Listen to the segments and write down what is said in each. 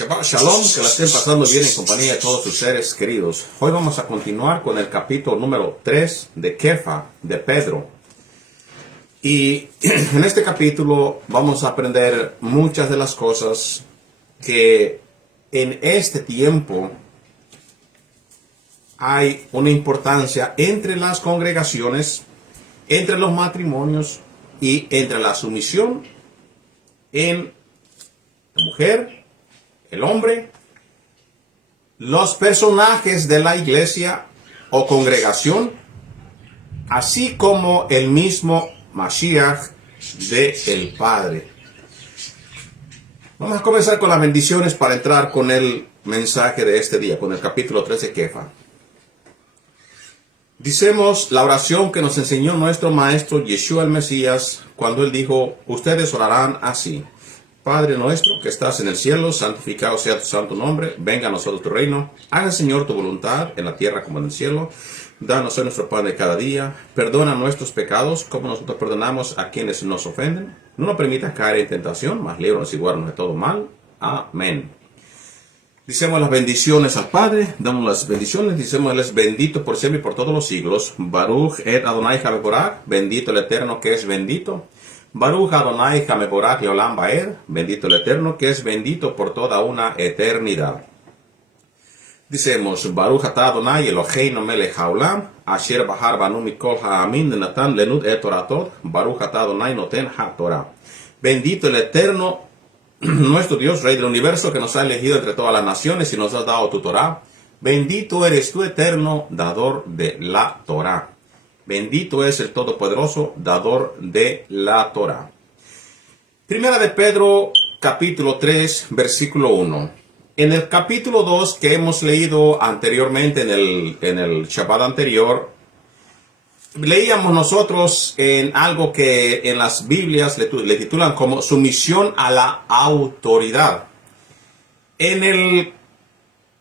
Shabbat Shalom, que la estén pasando bien en compañía de todos sus seres queridos. Hoy vamos a continuar con el capítulo número 3 de Kefa, de Pedro. Y en este capítulo vamos a aprender muchas de las cosas que en este tiempo hay una importancia entre las congregaciones, entre los matrimonios y entre la sumisión en la mujer, el hombre, los personajes de la iglesia o congregación, así como el mismo Mashiach del Padre. Vamos a comenzar con las bendiciones para entrar con el mensaje de este día, con el capítulo 3 de Kefa. Dicemos la oración que nos enseñó nuestro maestro Yeshua el Mesías cuando él dijo: ustedes orarán así: Padre nuestro que estás en el cielo, santificado sea tu santo nombre, venga a nosotros tu reino, haga Señor tu voluntad en la tierra como en el cielo. Danos hoy nuestro pan de cada día, perdona nuestros pecados como nosotros perdonamos a quienes nos ofenden. No nos permitas caer en tentación, mas líbranos y guárdanos de todo mal. Amén. Dicemos las bendiciones al Padre, damos las bendiciones, dicemos Él es bendito por siempre y por todos los siglos. Baruch et Adonai Hameborach, bendito el Eterno que es bendito. Baruch Adonai Hameborach Leolam Baed, bendito el Eterno que es bendito por toda una eternidad. Dicemos Baruch atah Adonai Eloheinu melech haolam, asher bahar banu mikol ha'amin natan lenud et toratot, Baruch atah Adonai noten ha'torah. Bendito el Eterno, nuestro Dios, Rey del universo, que nos ha elegido entre todas las naciones y nos ha dado tu Torah. Bendito eres tú, Eterno, dador de la Torah. Bendito es el Todopoderoso, dador de la Torah. Primera de Pedro, capítulo 3, versículo 1. En el capítulo 2 que hemos leído anteriormente, en el Shabbat anterior, leíamos nosotros en algo que en las Biblias le titulan como sumisión a la autoridad. En el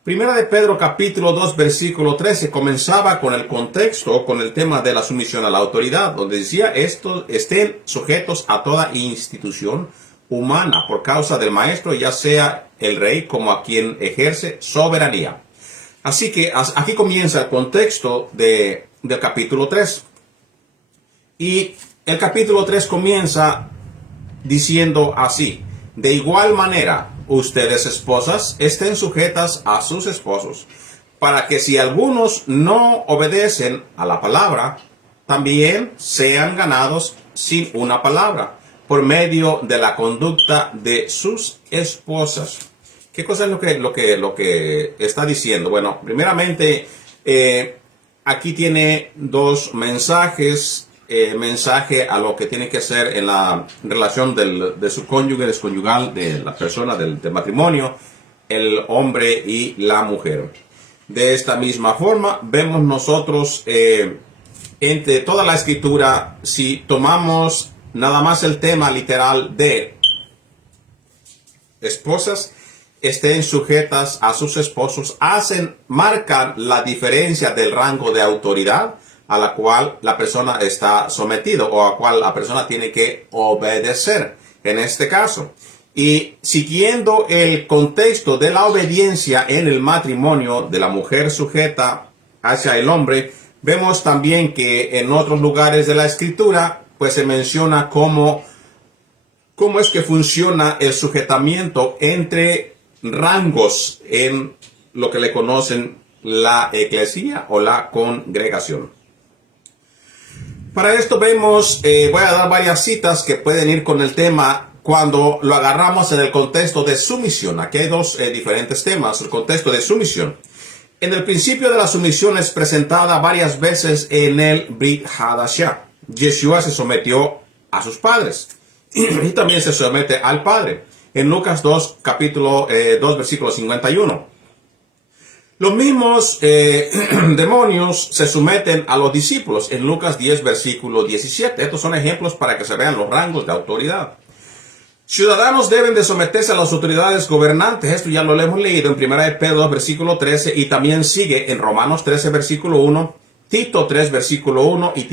Primera de Pedro capítulo 2 versículo 13 comenzaba con el contexto, con el tema de la sumisión a la autoridad, donde decía: estos estén sujetos a toda institución humana por causa del maestro, ya sea el rey como a quien ejerce soberanía. Así que aquí comienza el contexto del capítulo 3. Y el capítulo 3 comienza diciendo así: de igual manera, ustedes esposas estén sujetas a sus esposos, para que si algunos no obedecen a la palabra, también sean ganados sin una palabra, por medio de la conducta de sus esposas. ¿Qué cosa es lo que está diciendo? Bueno, primeramente, aquí tiene dos mensajes. Mensaje a lo que tiene que ser en la relación de su cónyuge, desconyugal, de la persona del matrimonio, el hombre y la mujer. De esta misma forma, vemos nosotros entre toda la escritura, si tomamos nada más el tema literal de esposas estén sujetas a sus esposos, marcan la diferencia del rango de autoridad a la cual la persona está sometido o a la cual la persona tiene que obedecer en este caso. Y siguiendo el contexto de la obediencia en el matrimonio de la mujer sujeta hacia el hombre, vemos también que en otros lugares de la escritura pues se menciona cómo es que funciona el sujetamiento entre rangos en lo que le conocen la eclesía o la congregación. Para esto vemos, voy a dar varias citas que pueden ir con el tema cuando lo agarramos en el contexto de sumisión. Aquí hay dos diferentes temas, el contexto de sumisión. En el principio de la sumisión es presentada varias veces en el Brit Hadashah. Yeshua se sometió a sus padres y también se somete al Padre. En Lucas 2, capítulo 2, versículo 51. Los mismos demonios se someten a los discípulos en Lucas 10, versículo 17. Estos son ejemplos para que se vean los rangos de autoridad. Ciudadanos deben de someterse a las autoridades gobernantes. Esto ya lo hemos leído en 1 de Pedro 2, versículo 13 y también sigue en Romanos 13, versículo 1, Tito 3, versículo 1 y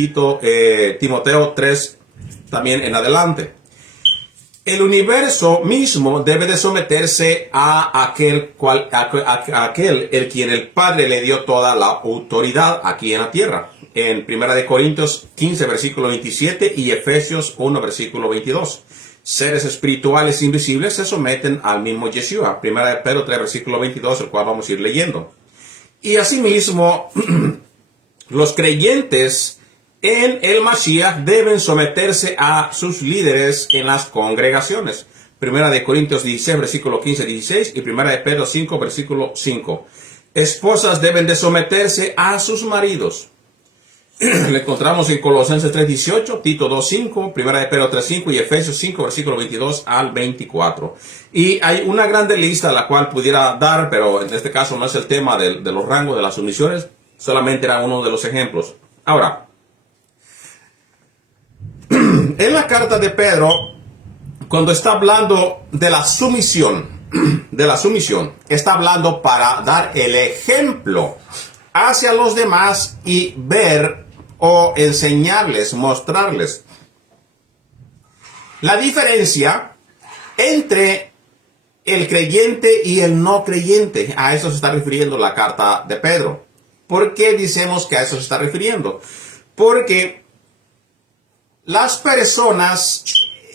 Timoteo 3 también en adelante. el universo mismo debe de someterse a aquel el quien el Padre le dio toda la autoridad aquí en la tierra. En 1 Corintios 15, versículo 27 y Efesios 1, versículo 22. Seres espirituales invisibles se someten al mismo Yeshua. 1 Pedro 3, versículo 22, el cual vamos a ir leyendo. Y asimismo, los creyentes en el Mashiach deben someterse a sus líderes en las congregaciones. 1 Corintios 16, versículo 15-16 y 1 Pedro 5, versículo 5. Esposas deben de someterse a sus maridos. Le encontramos en Colosenses 3:18, Tito 2:5, 1 Pedro 3:5 y Efesios 5, versículo 22 al 24. Y hay una grande lista la cual pudiera dar, pero en este caso no es el tema de los rangos de las sumisiones, solamente era uno de los ejemplos. Ahora, en la carta de Pedro, cuando está hablando de la sumisión, está hablando para dar el ejemplo hacia los demás y ver o enseñarles, mostrarles la diferencia entre el creyente y el no creyente. A eso se está refiriendo la carta de Pedro. ¿Por qué decimos que a eso se está refiriendo? Porque las personas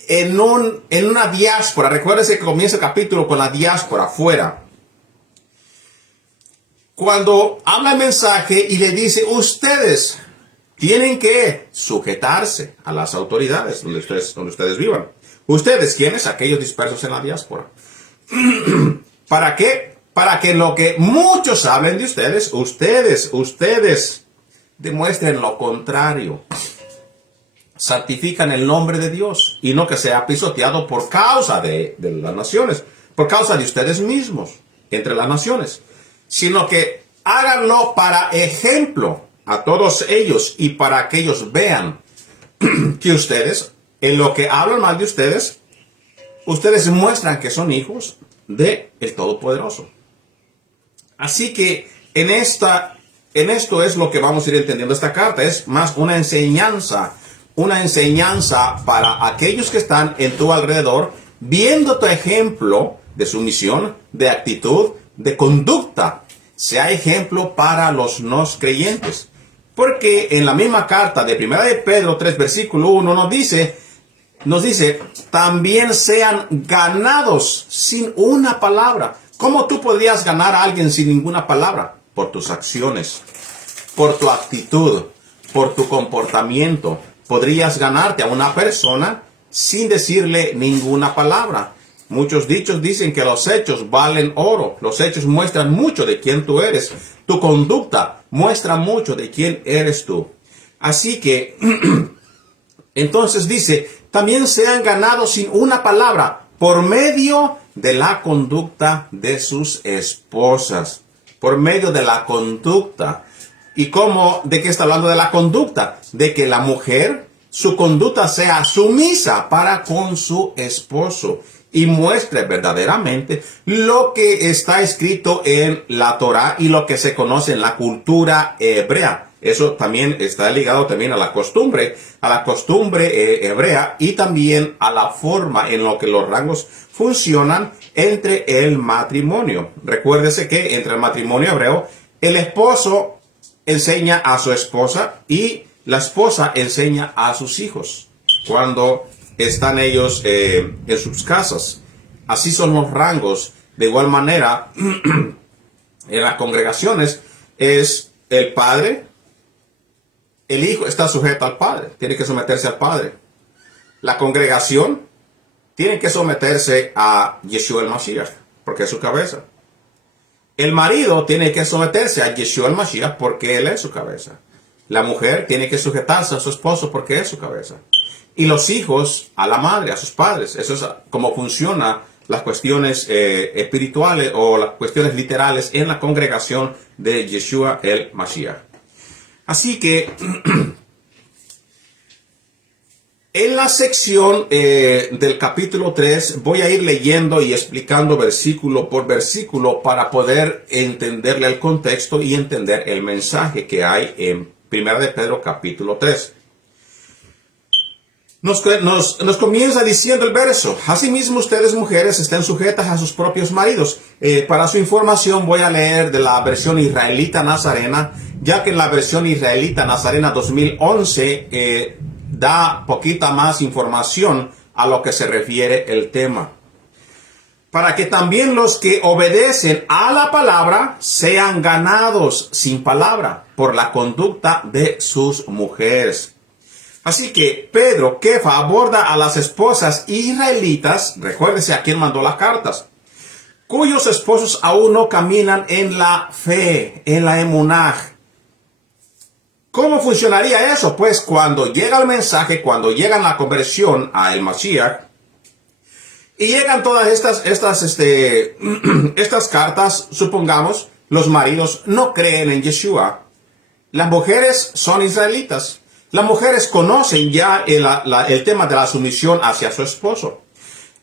en una diáspora, recuérdense que comienza el capítulo con la diáspora afuera. Cuando habla el mensaje y le dice, ustedes tienen que sujetarse a las autoridades donde ustedes vivan. ¿Ustedes quiénes? Aquellos dispersos en la diáspora. ¿Para qué? Para que lo que muchos saben de ustedes demuestren lo contrario. Santifican el nombre de Dios y no que sea pisoteado por causa de las naciones, por causa de ustedes mismos entre las naciones, sino que háganlo para ejemplo a todos ellos y para que ellos vean que ustedes, en lo que hablan mal de ustedes muestran que son hijos de el Todopoderoso. Así que en esto es lo que vamos a ir entendiendo esta carta. Es más una enseñanza para aquellos que están en tu alrededor, viendo tu ejemplo de sumisión, de actitud, de conducta. Sea ejemplo para los no creyentes. Porque en la misma carta de 1 de Pedro 3, versículo 1 nos dice, también sean ganados sin una palabra. ¿Cómo tú podrías ganar a alguien sin ninguna palabra? Por tus acciones, por tu actitud, por tu comportamiento. Podrías ganarte a una persona sin decirle ninguna palabra. Muchos dichos dicen que los hechos valen oro. Los hechos muestran mucho de quién tú eres. Tu conducta muestra mucho de quién eres tú. Así que, entonces dice, también sean ganados sin una palabra por medio de la conducta de sus esposas. Por medio de la conducta. ¿Y cómo? ¿De qué está hablando de la conducta? De que la mujer, su conducta sea sumisa para con su esposo y muestre verdaderamente lo que está escrito en la Torá y lo que se conoce en la cultura hebrea. Eso también está ligado también a la costumbre hebrea y también a la forma en lo que los rangos funcionan entre el matrimonio. Recuérdese que entre el matrimonio hebreo, el esposo enseña a su esposa y la esposa enseña a sus hijos cuando están ellos en sus casas. Así son los rangos. De igual manera, en las congregaciones es el padre, el hijo está sujeto al padre, tiene que someterse al padre. La congregación tiene que someterse a Yeshua el Mashiach, porque es su cabeza. El marido tiene que someterse a Yeshua el Mashiach porque él es su cabeza. La mujer tiene que sujetarse a su esposo porque es su cabeza. Y los hijos a la madre, a sus padres. Eso es como funcionan las cuestiones espirituales o las cuestiones literales en la congregación de Yeshua el Mashiach. Así que en la sección del capítulo 3 voy a ir leyendo y explicando versículo por versículo para poder entenderle el contexto y entender el mensaje que hay en 1 de Pedro capítulo 3. Nos comienza diciendo el verso: asimismo ustedes mujeres estén sujetas a sus propios maridos. Para su información voy a leer de la versión israelita nazarena, ya que en la versión israelita nazarena 2011 da poquita más información a lo que se refiere el tema. Para que también los que obedecen a la palabra sean ganados sin palabra por la conducta de sus mujeres. Así que Pedro, Kefa, aborda a las esposas israelitas, recuérdese a quién mandó las cartas, cuyos esposos aún no caminan en la fe, en la emunaj. ¿Cómo funcionaría eso? Pues cuando llega el mensaje, cuando llega la conversión a el Mashiach, y llegan todas estas cartas, supongamos, los maridos no creen en Yeshua, las mujeres son israelitas. Las mujeres conocen ya el tema de la sumisión hacia su esposo.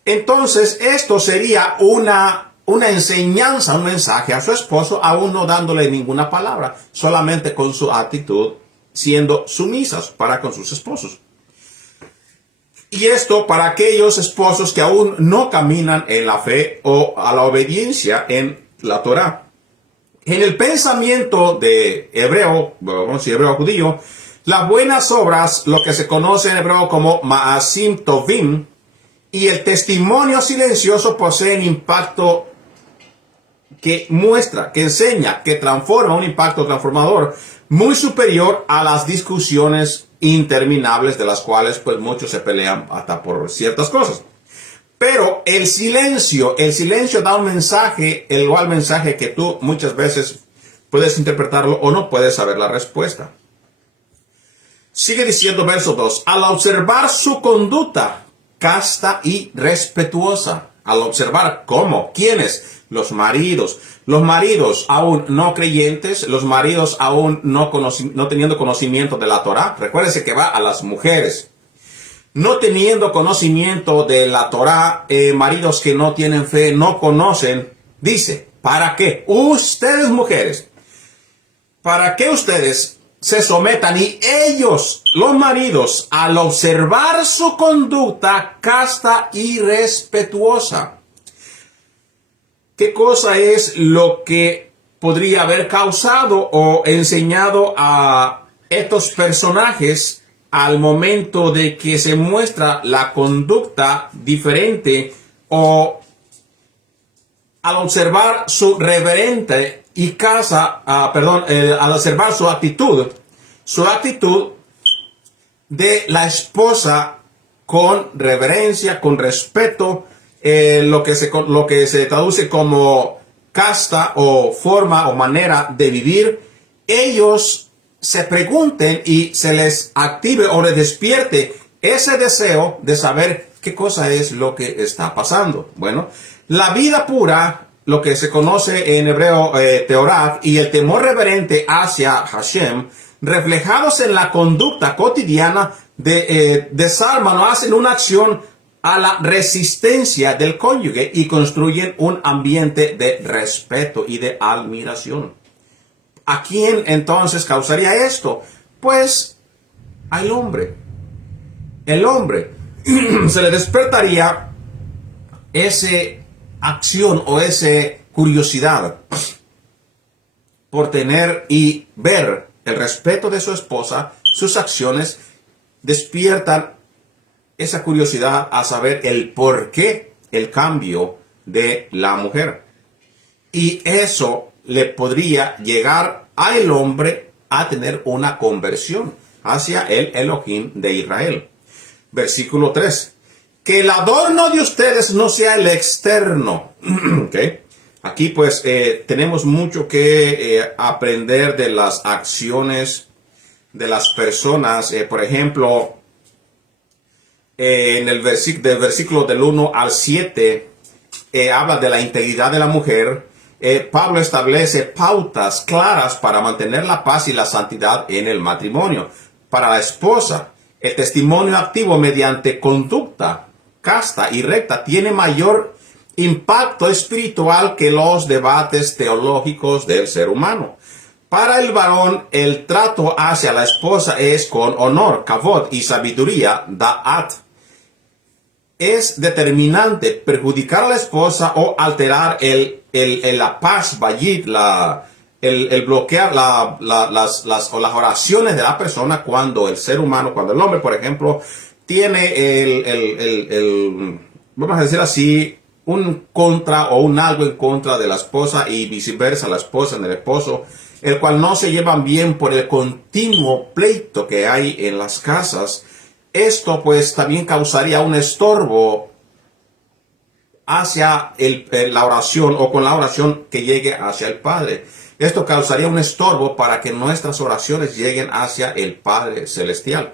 Entonces, esto sería una enseñanza, un mensaje a su esposo, aún no dándole ninguna palabra, solamente con su actitud, siendo sumisas para con sus esposos. Y esto para aquellos esposos que aún no caminan en la fe o a la obediencia en la Torá. En el pensamiento de hebreo, vamos a decir hebreo judío, las buenas obras, lo que se conoce en hebreo como Ma'asim Tovim, y el testimonio silencioso poseen impacto que muestra, que enseña, que transforma, un impacto transformador muy superior a las discusiones interminables de las cuales pues muchos se pelean hasta por ciertas cosas. Pero el silencio da un mensaje, el igual mensaje que tú muchas veces puedes interpretarlo o no puedes saber la respuesta. Sigue diciendo verso 2, al observar su conducta casta y respetuosa. Al observar, ¿cómo? ¿Quiénes? Los maridos. Los maridos aún no creyentes, los maridos aún no teniendo conocimiento de la Torá. Recuérdense que va a las mujeres. No teniendo conocimiento de la Torá, maridos que no tienen fe, no conocen. Dice, ¿para qué? Ustedes mujeres, ¿para qué ustedes se sometan y ellos, los maridos, al observar su conducta casta y respetuosa? ¿Qué cosa es lo que podría haber causado o enseñado a estos personajes al momento de que se muestra la conducta diferente o al observar su reverente y al observar su actitud de la esposa con reverencia, con respeto, lo que se traduce como casta o forma o manera de vivir, ellos se pregunten y se les active o les despierte ese deseo de saber qué cosa es lo que está pasando. Bueno, la vida pura, lo que se conoce en hebreo teorat, y el temor reverente hacia Hashem, reflejados en la conducta cotidiana, desarman o hacen una acción a la resistencia del cónyuge y construyen un ambiente de respeto y de admiración. ¿A quién entonces causaría esto? Pues al hombre. El hombre se le despertaría ese acción o esa curiosidad por tener y ver el respeto de su esposa. Sus acciones despiertan esa curiosidad a saber el por qué el cambio de la mujer. Y eso le podría llegar al hombre a tener una conversión hacia el Elohim de Israel. Versículo 3. Que el adorno de ustedes no sea el externo. ¿Okay? Aquí pues tenemos mucho que aprender de las acciones de las personas. Por ejemplo, en el versículo del 1 al 7 habla de la integridad de la mujer. Pablo establece pautas claras para mantener la paz y la santidad en el matrimonio. Para la esposa, el testimonio activo mediante conducta casta y recta tiene mayor impacto espiritual que los debates teológicos del ser humano. Para el varón, el trato hacia la esposa es con honor, kavod y sabiduría, da'at. Es determinante perjudicar a la esposa o alterar la paz, bayit, el bloquear las oraciones de la persona cuando el ser humano, cuando el hombre, por ejemplo, tiene vamos a decir así, un contra o un algo en contra de la esposa y viceversa, la esposa en el esposo, el cual no se llevan bien por el continuo pleito que hay en las casas. Esto pues también causaría un estorbo hacia la oración o con la oración que llegue hacia el Padre. Esto causaría un estorbo para que nuestras oraciones lleguen hacia el Padre Celestial.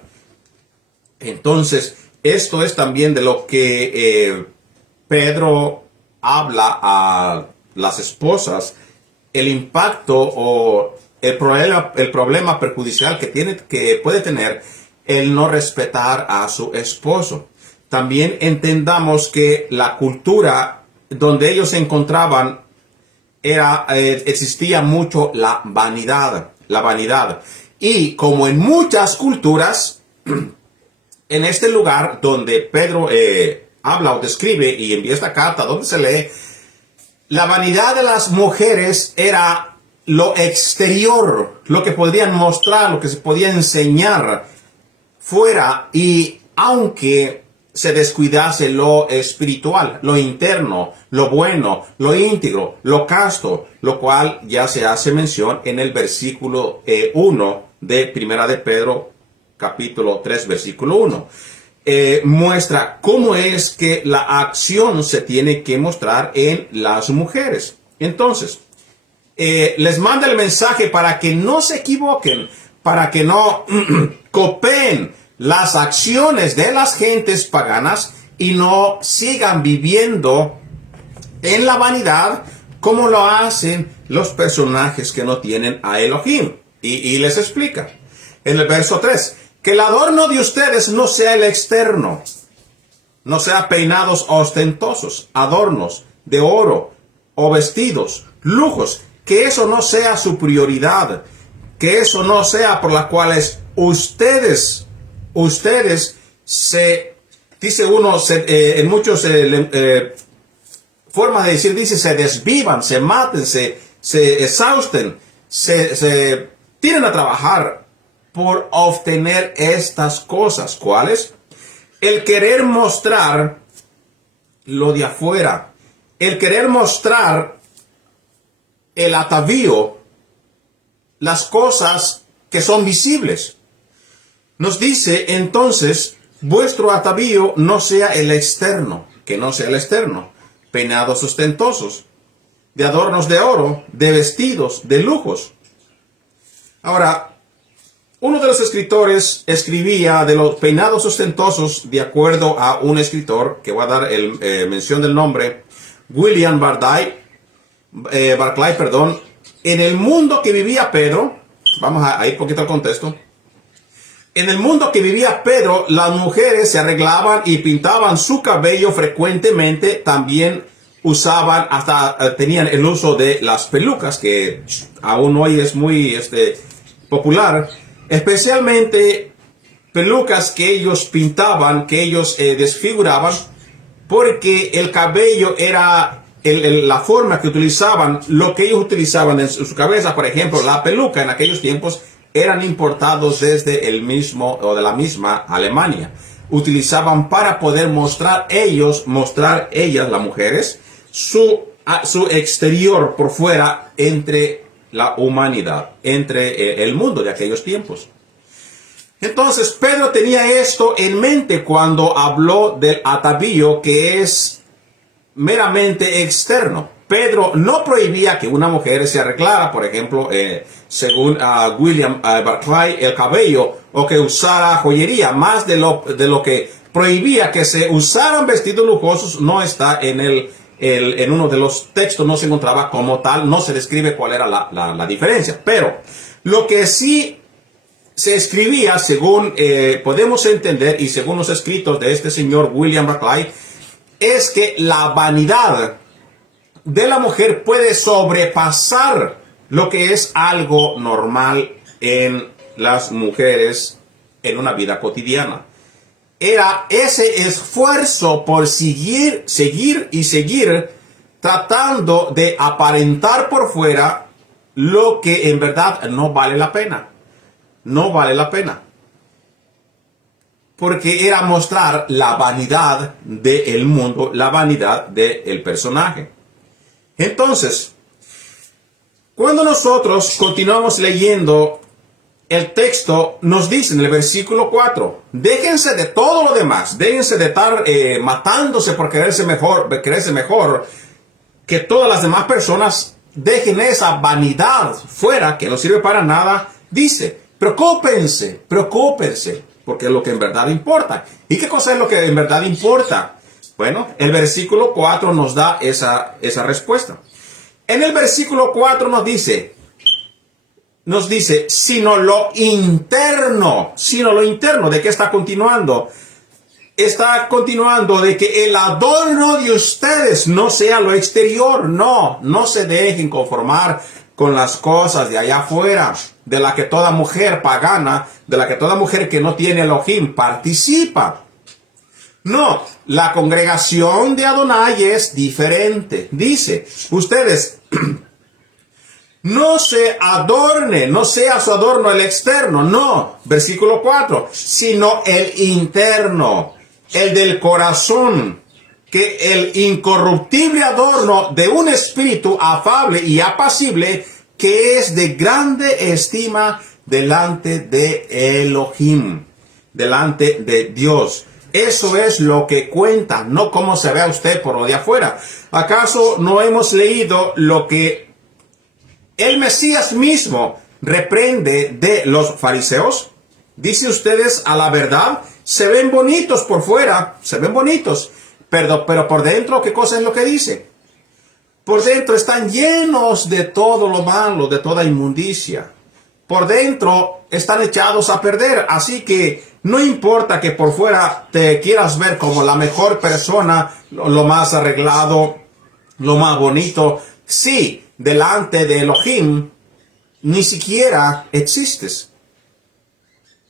Entonces, esto es también de lo que Pedro habla a las esposas, el impacto o el problema perjudicial que puede tener el no respetar a su esposo. También entendamos que la cultura donde ellos se encontraban existía mucho la vanidad. Y como en muchas culturas, en este lugar donde Pedro habla o describe y envía esta carta, donde se lee, la vanidad de las mujeres era lo exterior, lo que podían mostrar, lo que se podía enseñar fuera, y aunque se descuidase lo espiritual, lo interno, lo bueno, lo íntegro, lo casto, lo cual ya se hace mención en el versículo 1 de Primera de Pedro, capítulo 3, versículo 1. Muestra cómo es que la acción se tiene que mostrar en las mujeres. Entonces, les manda el mensaje para que no se equivoquen, para que no copien las acciones de las gentes paganas y no sigan viviendo en la vanidad como lo hacen los personajes que no tienen a Elohim. Y les explica en el verso 3, que el adorno de ustedes no sea el externo, no sea peinados ostentosos, adornos de oro o vestidos, lujos, que eso no sea su prioridad, que eso no sea por las cuales ustedes dice uno, en muchos formas de decir, dice, se desvivan, se maten, se exhausten, se tienen a trabajar por obtener estas cosas. ¿Cuáles? El querer mostrar lo de afuera, el querer mostrar el atavío, las cosas que son visibles. Nos dice entonces, vuestro atavío no sea el externo, que no sea el externo, peinados ostentosos, de adornos de oro, de vestidos, de lujos. Ahora, uno de los escritores escribía de los peinados ostentosos de acuerdo a un escritor, que voy a dar mención del nombre, William Barclay, en el mundo que vivía Pedro, vamos a ir poquito al contexto. En el mundo que vivía Pedro, las mujeres se arreglaban y pintaban su cabello frecuentemente. También usaban, tenían el uso de las pelucas, que aún hoy es muy popular. Especialmente pelucas que ellos pintaban, que ellos desfiguraban, porque el cabello era la forma que utilizaban, lo que ellos utilizaban en su cabeza. Por ejemplo, la peluca en aquellos tiempos eran importados desde el mismo o de la misma Alemania. Utilizaban para poder mostrar ellas, las mujeres, su exterior por fuera entre la humanidad, entre el mundo de aquellos tiempos. Entonces, Pedro tenía esto en mente cuando habló del atavío, que es meramente externo. Pedro no prohibía que una mujer se arreglara, por ejemplo, según William Barclay, el cabello, o que usara joyería. Más de lo que prohibía que se usaran vestidos lujosos, no está en uno de los textos, no se encontraba como tal, no se describe cuál era la diferencia. Pero lo que sí se escribía, según podemos entender y según los escritos de este señor William Barclay, es que la vanidad de la mujer puede sobrepasar lo que es algo normal en las mujeres en una vida cotidiana. Era ese esfuerzo por seguir tratando de aparentar por fuera lo que en verdad no vale la pena. No vale la pena. Porque era mostrar la vanidad del mundo, la vanidad del personaje. Entonces, cuando nosotros continuamos leyendo el texto, nos dice en el versículo 4, déjense de todo lo demás, déjense de estar matándose por creerse mejor que todas las demás personas, dejen esa vanidad fuera que no sirve para nada. Dice, preocúpense, porque es lo que en verdad importa. ¿Y qué cosa es lo que en verdad importa? Bueno, el versículo 4 nos da esa respuesta. En el versículo 4 nos dice, sino lo interno. ¿De qué está continuando? Está continuando de que el adorno de ustedes no sea lo exterior. No se dejen conformar con las cosas de allá afuera, de la que toda mujer pagana, de la que toda mujer que no tiene Elohim participa. No, la congregación de Adonai es diferente. Dice, ustedes no se adorne, no sea su adorno el externo, no, versículo 4, sino el interno, el del corazón, que el incorruptible adorno de un espíritu afable y apacible, que es de grande estima delante de Elohim, delante de Dios. Eso es lo que cuenta, no cómo se vea usted por lo de afuera. ¿Acaso no hemos leído lo que el Mesías mismo reprende de los fariseos? Dice, ustedes a la verdad se ven bonitos por fuera, pero por dentro, ¿qué cosa es lo que dice? Por dentro están llenos de todo lo malo, de toda inmundicia. Por dentro están echados a perder, así que no importa que por fuera te quieras ver como la mejor persona, lo más arreglado, lo más bonito, sí, delante de Elohim ni siquiera existes.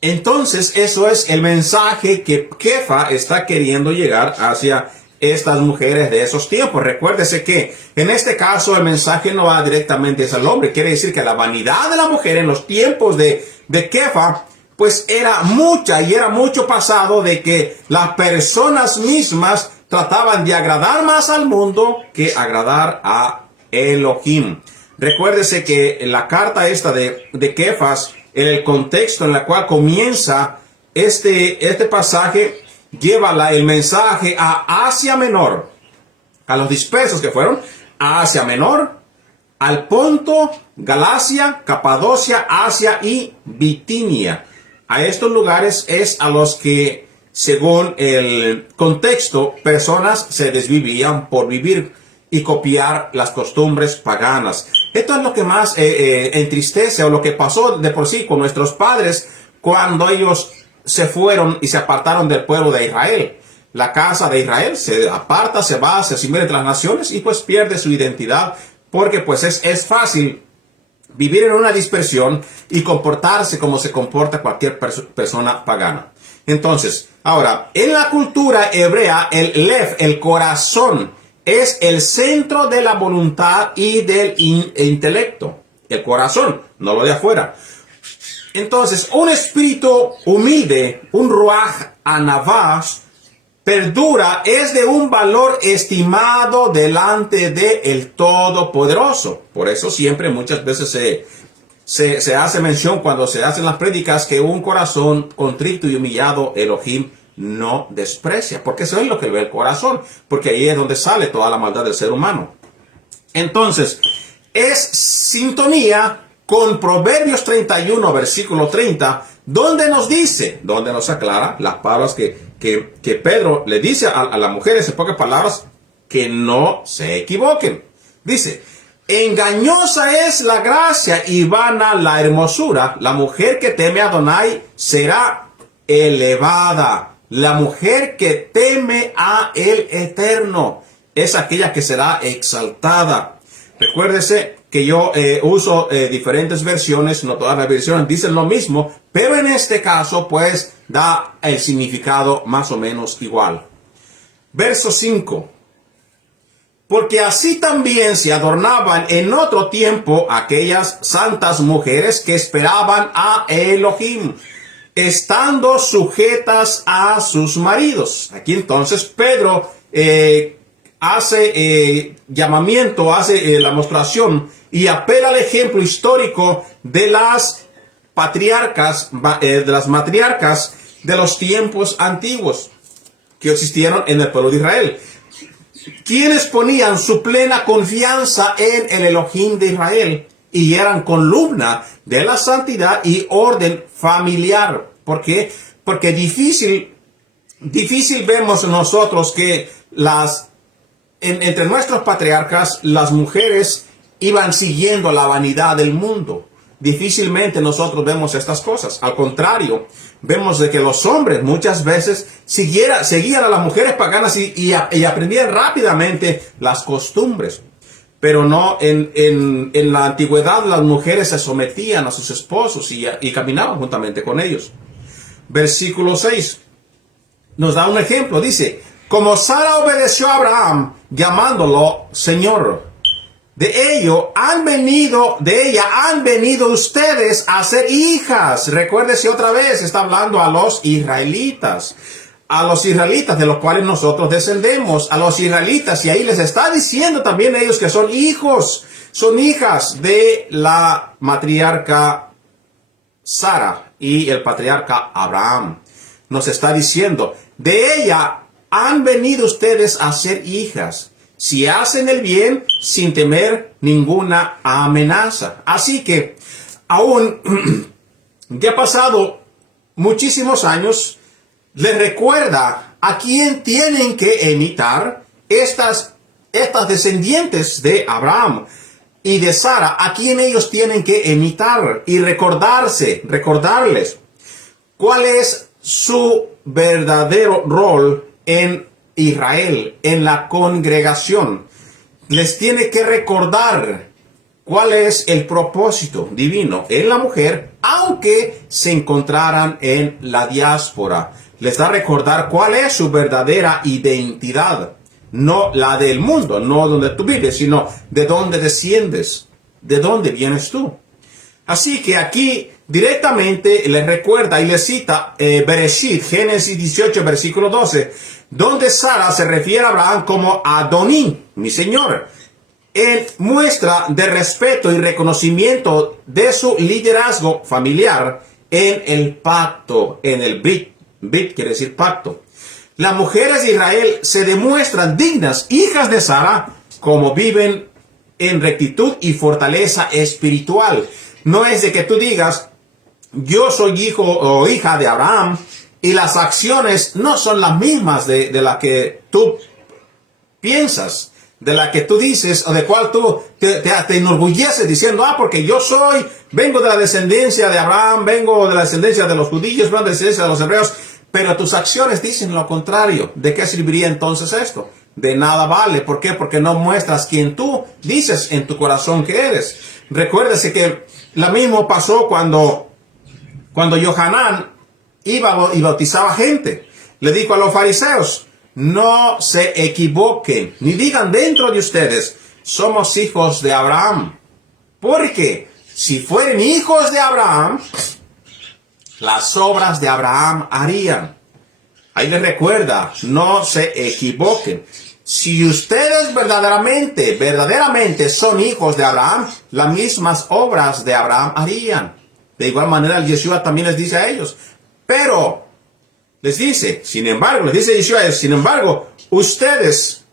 Entonces, eso es el mensaje que Kefa está queriendo llegar hacia estas mujeres de esos tiempos. Recuérdese que en este caso el mensaje no va directamente hacia el hombre. Quiere decir que la vanidad de la mujer en los tiempos de Kefa, pues era mucha y era mucho pasado de que las personas mismas trataban de agradar más al mundo que agradar a Elohim. Recuérdese que en la carta esta de Kefas, en el contexto en el cual comienza este pasaje, lleva el mensaje a Asia Menor, a los dispersos que fueron a Asia Menor, al Ponto, Galacia, Capadocia, Asia y Bitinia. A estos lugares es a los que, según el contexto, personas se desvivían por vivir y copiar las costumbres paganas. Esto es lo que más entristece, o lo que pasó de por sí con nuestros padres cuando ellos se fueron y se apartaron del pueblo de Israel. La casa de Israel se aparta, se va, se asimila entre las naciones y pues pierde su identidad, porque pues es fácil vivir en una dispersión y comportarse como se comporta cualquier persona pagana. Entonces, ahora, en la cultura hebrea, el lev, el corazón, es el centro de la voluntad y del intelecto. El corazón, no lo de afuera. Entonces, un espíritu humilde, un ruach anavá, perdura, es de un valor estimado delante de el Todopoderoso. Por eso siempre muchas veces se hace mención cuando se hacen las prédicas que un corazón contrito y humillado Elohim no desprecia, porque eso es lo que ve el corazón, porque ahí es donde sale toda la maldad del ser humano. Entonces, es sintonía con Proverbios 31, versículo 30, donde nos aclara las palabras que Pedro le dice a las mujeres, en pocas palabras, que no se equivoquen. Dice, engañosa es la gracia y vana la hermosura. La mujer que teme a Adonai será elevada. La mujer que teme a el Eterno es aquella que será exaltada. Recuérdese que yo uso diferentes versiones, no todas las versiones dicen lo mismo, pero en este caso pues da el significado más o menos igual. Verso 5. Porque así también se adornaban en otro tiempo aquellas santas mujeres que esperaban a Elohim, estando sujetas a sus maridos. Aquí entonces Pedro hace llamamiento, hace la mostración y apela al ejemplo histórico de las patriarcas, de las matriarcas de los tiempos antiguos que existieron en el pueblo de Israel, quienes ponían su plena confianza en el Elohim de Israel y eran columna de la santidad y orden familiar. ¿Por qué? Porque difícil vemos nosotros que entre nuestros patriarcas las mujeres iban siguiendo la vanidad del mundo. Difícilmente nosotros vemos estas cosas. Al contrario, vemos de que los hombres muchas veces seguían a las mujeres paganas y aprendían rápidamente las costumbres. Pero no, en la antigüedad las mujeres se sometían a sus esposos y caminaban juntamente con ellos. Versículo 6 nos da un ejemplo. Dice, como Sara obedeció a Abraham llamándolo Señor, de ella han venido ustedes a ser hijas. Recuérdese otra vez, está hablando a los israelitas de los cuales nosotros descendemos, a los israelitas, y ahí les está diciendo también a ellos que son hijos, son hijas de la matriarca Sara y el patriarca Abraham. Nos está diciendo, de ella han venido ustedes a ser hijas, si hacen el bien sin temer ninguna amenaza. Así que, aún que ha pasado muchísimos años, les recuerda a quién tienen que imitar estas descendientes de Abraham y de Sara, a quién ellos tienen que imitar y recordarles cuál es su verdadero rol en Israel, en la congregación. Les tiene que recordar cuál es el propósito divino en la mujer, aunque se encontraran en la diáspora. Les da a recordar cuál es su verdadera identidad, no la del mundo, no donde tú vives, sino de dónde desciendes, de dónde vienes tú. Así que aquí directamente les recuerda y les cita Bereshit, Génesis 18, versículo 12, donde Sara se refiere a Abraham como Adoní, mi señor, en muestra de respeto y reconocimiento de su liderazgo familiar en el pacto, en el Brit quiere decir pacto. Las mujeres de Israel se demuestran dignas, hijas de Sara, como viven en rectitud y fortaleza espiritual. No es de que tú digas, yo soy hijo o hija de Abraham, y las acciones no son las mismas de la que tú piensas, de la que tú dices, o de cual tú te enorgulleces diciendo, porque yo vengo de la descendencia de Abraham, vengo de la descendencia de los judíos, vengo de la descendencia de los hebreos, pero tus acciones dicen lo contrario. ¿De qué serviría entonces esto? De nada vale. ¿Por qué? Porque no muestras quién tú dices en tu corazón que eres. Recuérdese que lo mismo pasó cuando Yohanan iba y bautizaba gente. Le dijo a los fariseos, no se equivoquen, ni digan dentro de ustedes, somos hijos de Abraham. Porque si fueren hijos de Abraham, las obras de Abraham harían. Ahí les recuerda, no se equivoquen. Si ustedes verdaderamente son hijos de Abraham, las mismas obras de Abraham harían. De igual manera, el Yeshua también les dice a ellos. Pero, les dice Yeshua, sin embargo, ustedes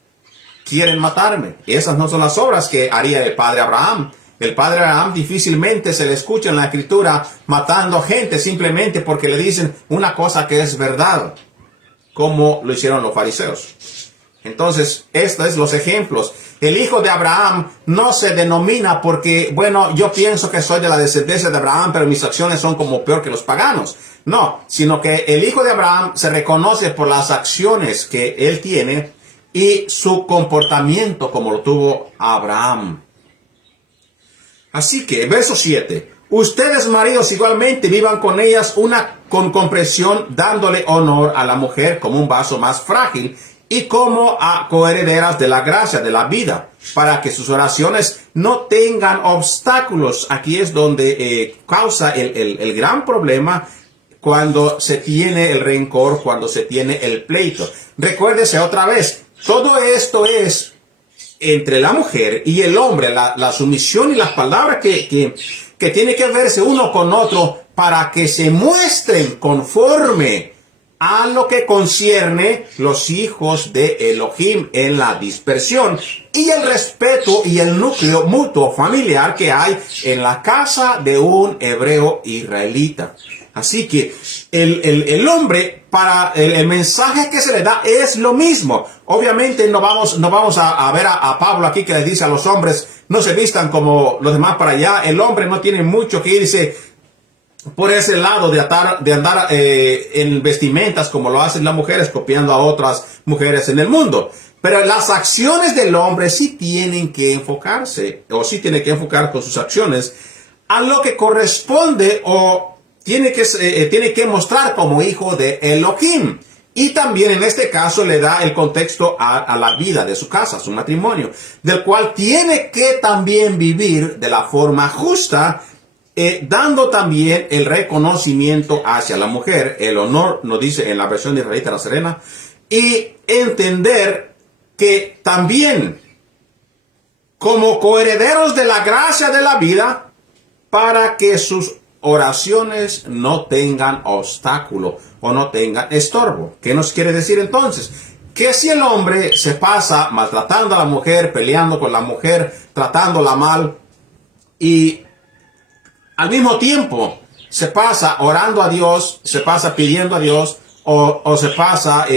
quieren matarme. Esas no son las obras que haría el padre Abraham. El padre Abraham difícilmente se le escucha en la escritura matando gente simplemente porque le dicen una cosa que es verdad, como lo hicieron los fariseos. Entonces, estos son los ejemplos. El hijo de Abraham no se denomina porque, yo pienso que soy de la descendencia de Abraham, pero mis acciones son como peor que los paganos. No, sino que el hijo de Abraham se reconoce por las acciones que él tiene y su comportamiento como lo tuvo Abraham. Así que, verso 7. Ustedes, maridos, igualmente vivan con ellas con comprensión, dándole honor a la mujer como un vaso más frágil y como a coherederas de la gracia, de la vida, para que sus oraciones no tengan obstáculos. Aquí es donde causa el gran problema cuando se tiene el rencor, cuando se tiene el pleito. Recuérdese otra vez, todo esto es entre la mujer y el hombre, la sumisión y las palabras que tiene que verse uno con otro para que se muestren conforme a lo que concierne los hijos de Elohim en la dispersión y el respeto y el núcleo mutuo familiar que hay en la casa de un hebreo israelita. Así que el hombre, para el mensaje que se le da es lo mismo. Obviamente no vamos a ver a Pablo aquí que le dice a los hombres, no se vistan como los demás para allá. El hombre no tiene mucho que irse por ese lado de andar en vestimentas como lo hacen las mujeres, copiando a otras mujeres en el mundo. Pero las acciones del hombre sí tienen que enfocarse, o sí tiene que enfocar con sus acciones a lo que corresponde o tiene que mostrar como hijo de Elohim. Y también en este caso le da el contexto a la vida de su casa, su matrimonio, del cual tiene que también vivir de la forma justa, dando también el reconocimiento hacia la mujer, el honor, nos dice en la versión de Israelita La Serena, y entender que también como coherederos de la gracia de la vida, para que sus oraciones no tengan obstáculo o no tengan estorbo. ¿Qué nos quiere decir entonces? Que si el hombre se pasa maltratando a la mujer, peleando con la mujer, tratándola mal y al mismo tiempo se pasa orando a Dios, se pasa pidiendo a Dios o se pasa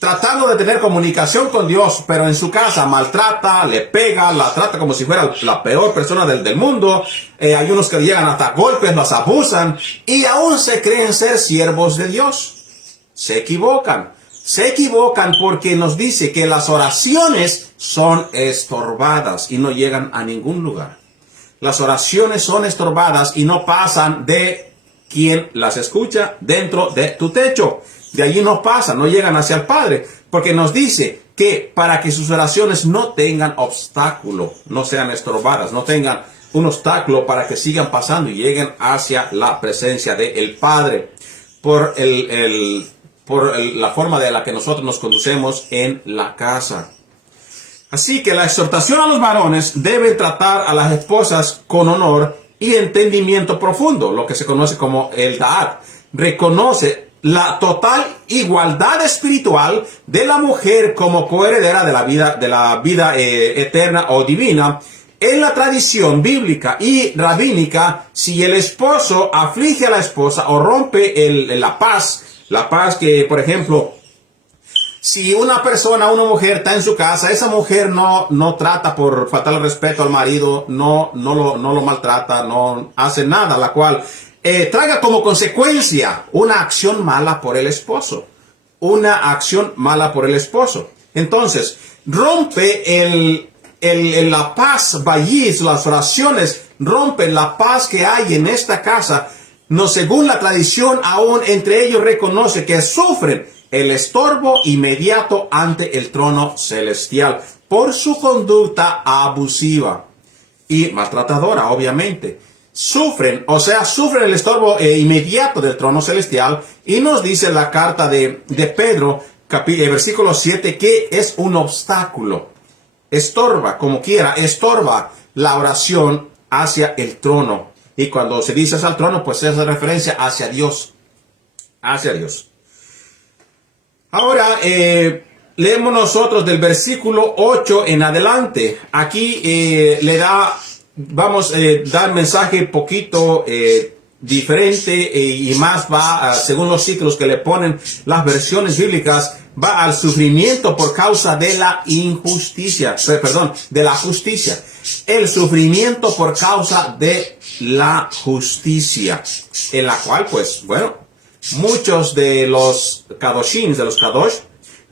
tratando de tener comunicación con Dios, pero en su casa maltrata, le pega, la trata como si fuera la peor persona del mundo. Hay unos que llegan hasta golpes, los abusan y aún se creen ser siervos de Dios. Se equivocan porque nos dice que las oraciones son estorbadas y no llegan a ningún lugar. Las oraciones son estorbadas y no pasan de quien las escucha dentro de tu techo. De allí no pasan, no llegan hacia el Padre, porque nos dice que para que sus oraciones no tengan obstáculo, no sean estorbadas, no tengan un obstáculo para que sigan pasando y lleguen hacia la presencia del Padre, por la forma de la que nosotros nos conducemos en la casa. Así que la exhortación a los varones debe tratar a las esposas con honor y entendimiento profundo, lo que se conoce como el Da'at. Reconoce la total igualdad espiritual de la mujer como coheredera de la vida eterna o divina. En la tradición bíblica y rabínica, si el esposo aflige a la esposa o rompe la paz que, por ejemplo, si una mujer está en su casa, esa mujer no trata por faltar el respeto al marido, no lo maltrata, no hace nada, la cual traiga como consecuencia una acción mala por el esposo. Una acción mala por el esposo. Entonces, rompe la paz, vayis, las oraciones, rompen la paz que hay en esta casa. No, según la tradición, aún entre ellos reconoce que sufren el estorbo inmediato ante el trono celestial por su conducta abusiva y maltratadora, obviamente. Sufren el estorbo inmediato del trono celestial, y nos dice la carta de Pedro, versículo 7, que es un obstáculo. Estorba, como quiera, estorba la oración hacia el trono. Y cuando se dice hacia el trono, pues es referencia hacia Dios. Hacia Dios. Ahora, leemos nosotros del versículo 8 en adelante. Aquí vamos a dar mensaje poquito diferente y más va, según los ciclos que le ponen las versiones bíblicas, va al sufrimiento por causa de la injusticia, de la justicia. El sufrimiento por causa de la justicia, en la cual, pues, bueno, muchos de los kadoshim, de los kadosh,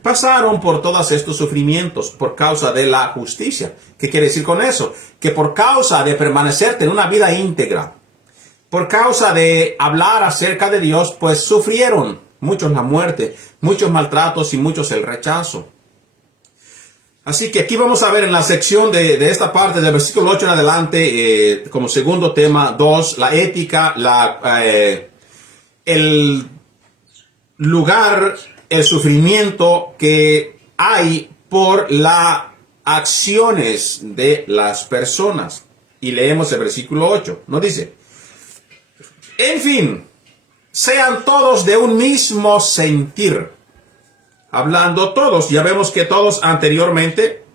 pasaron por todos estos sufrimientos por causa de la justicia. ¿Qué quiere decir con eso? Que por causa de permanecerte en una vida íntegra, por causa de hablar acerca de Dios, pues sufrieron muchos la muerte, muchos maltratos y muchos el rechazo. Así que aquí vamos a ver en la sección de esta parte del versículo 8 en adelante, como segundo tema, 2, la ética, el lugar, el sufrimiento que hay por las acciones de las personas. Y leemos el versículo 8, nos dice: en fin, sean todos de un mismo sentir. Hablando todos, ya vemos que todos anteriormente,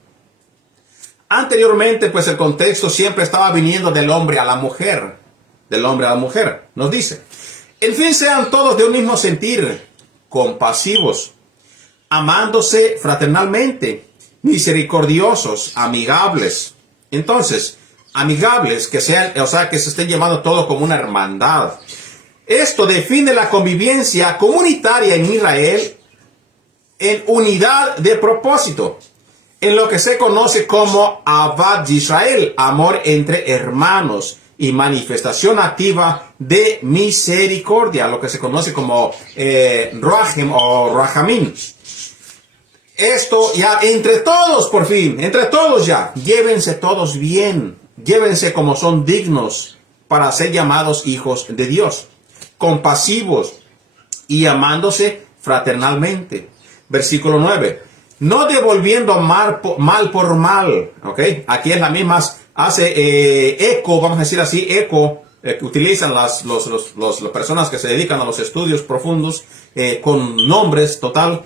pues el contexto siempre estaba viniendo del hombre a la mujer, nos dice: en fin, sean todos de un mismo sentir, compasivos, amándose fraternalmente, misericordiosos, amigables. Entonces, amigables, que sean, o sea, que se estén llamando todo como una hermandad. Esto define la convivencia comunitaria en Israel en unidad de propósito, en lo que se conoce como Avad Israel, amor entre hermanos, y manifestación activa de misericordia, lo que se conoce como Rahem o Rahamim. Esto ya entre todos, por fin, entre todos ya, llévense todos bien, llévense como son dignos para ser llamados hijos de Dios, compasivos y amándose fraternalmente. Versículo 9. No devolviendo mal por mal. ¿Ok? Aquí es la misma. Hace eco, vamos a decir así, eco. Que utilizan las personas que se dedican a los estudios profundos. Con nombres total.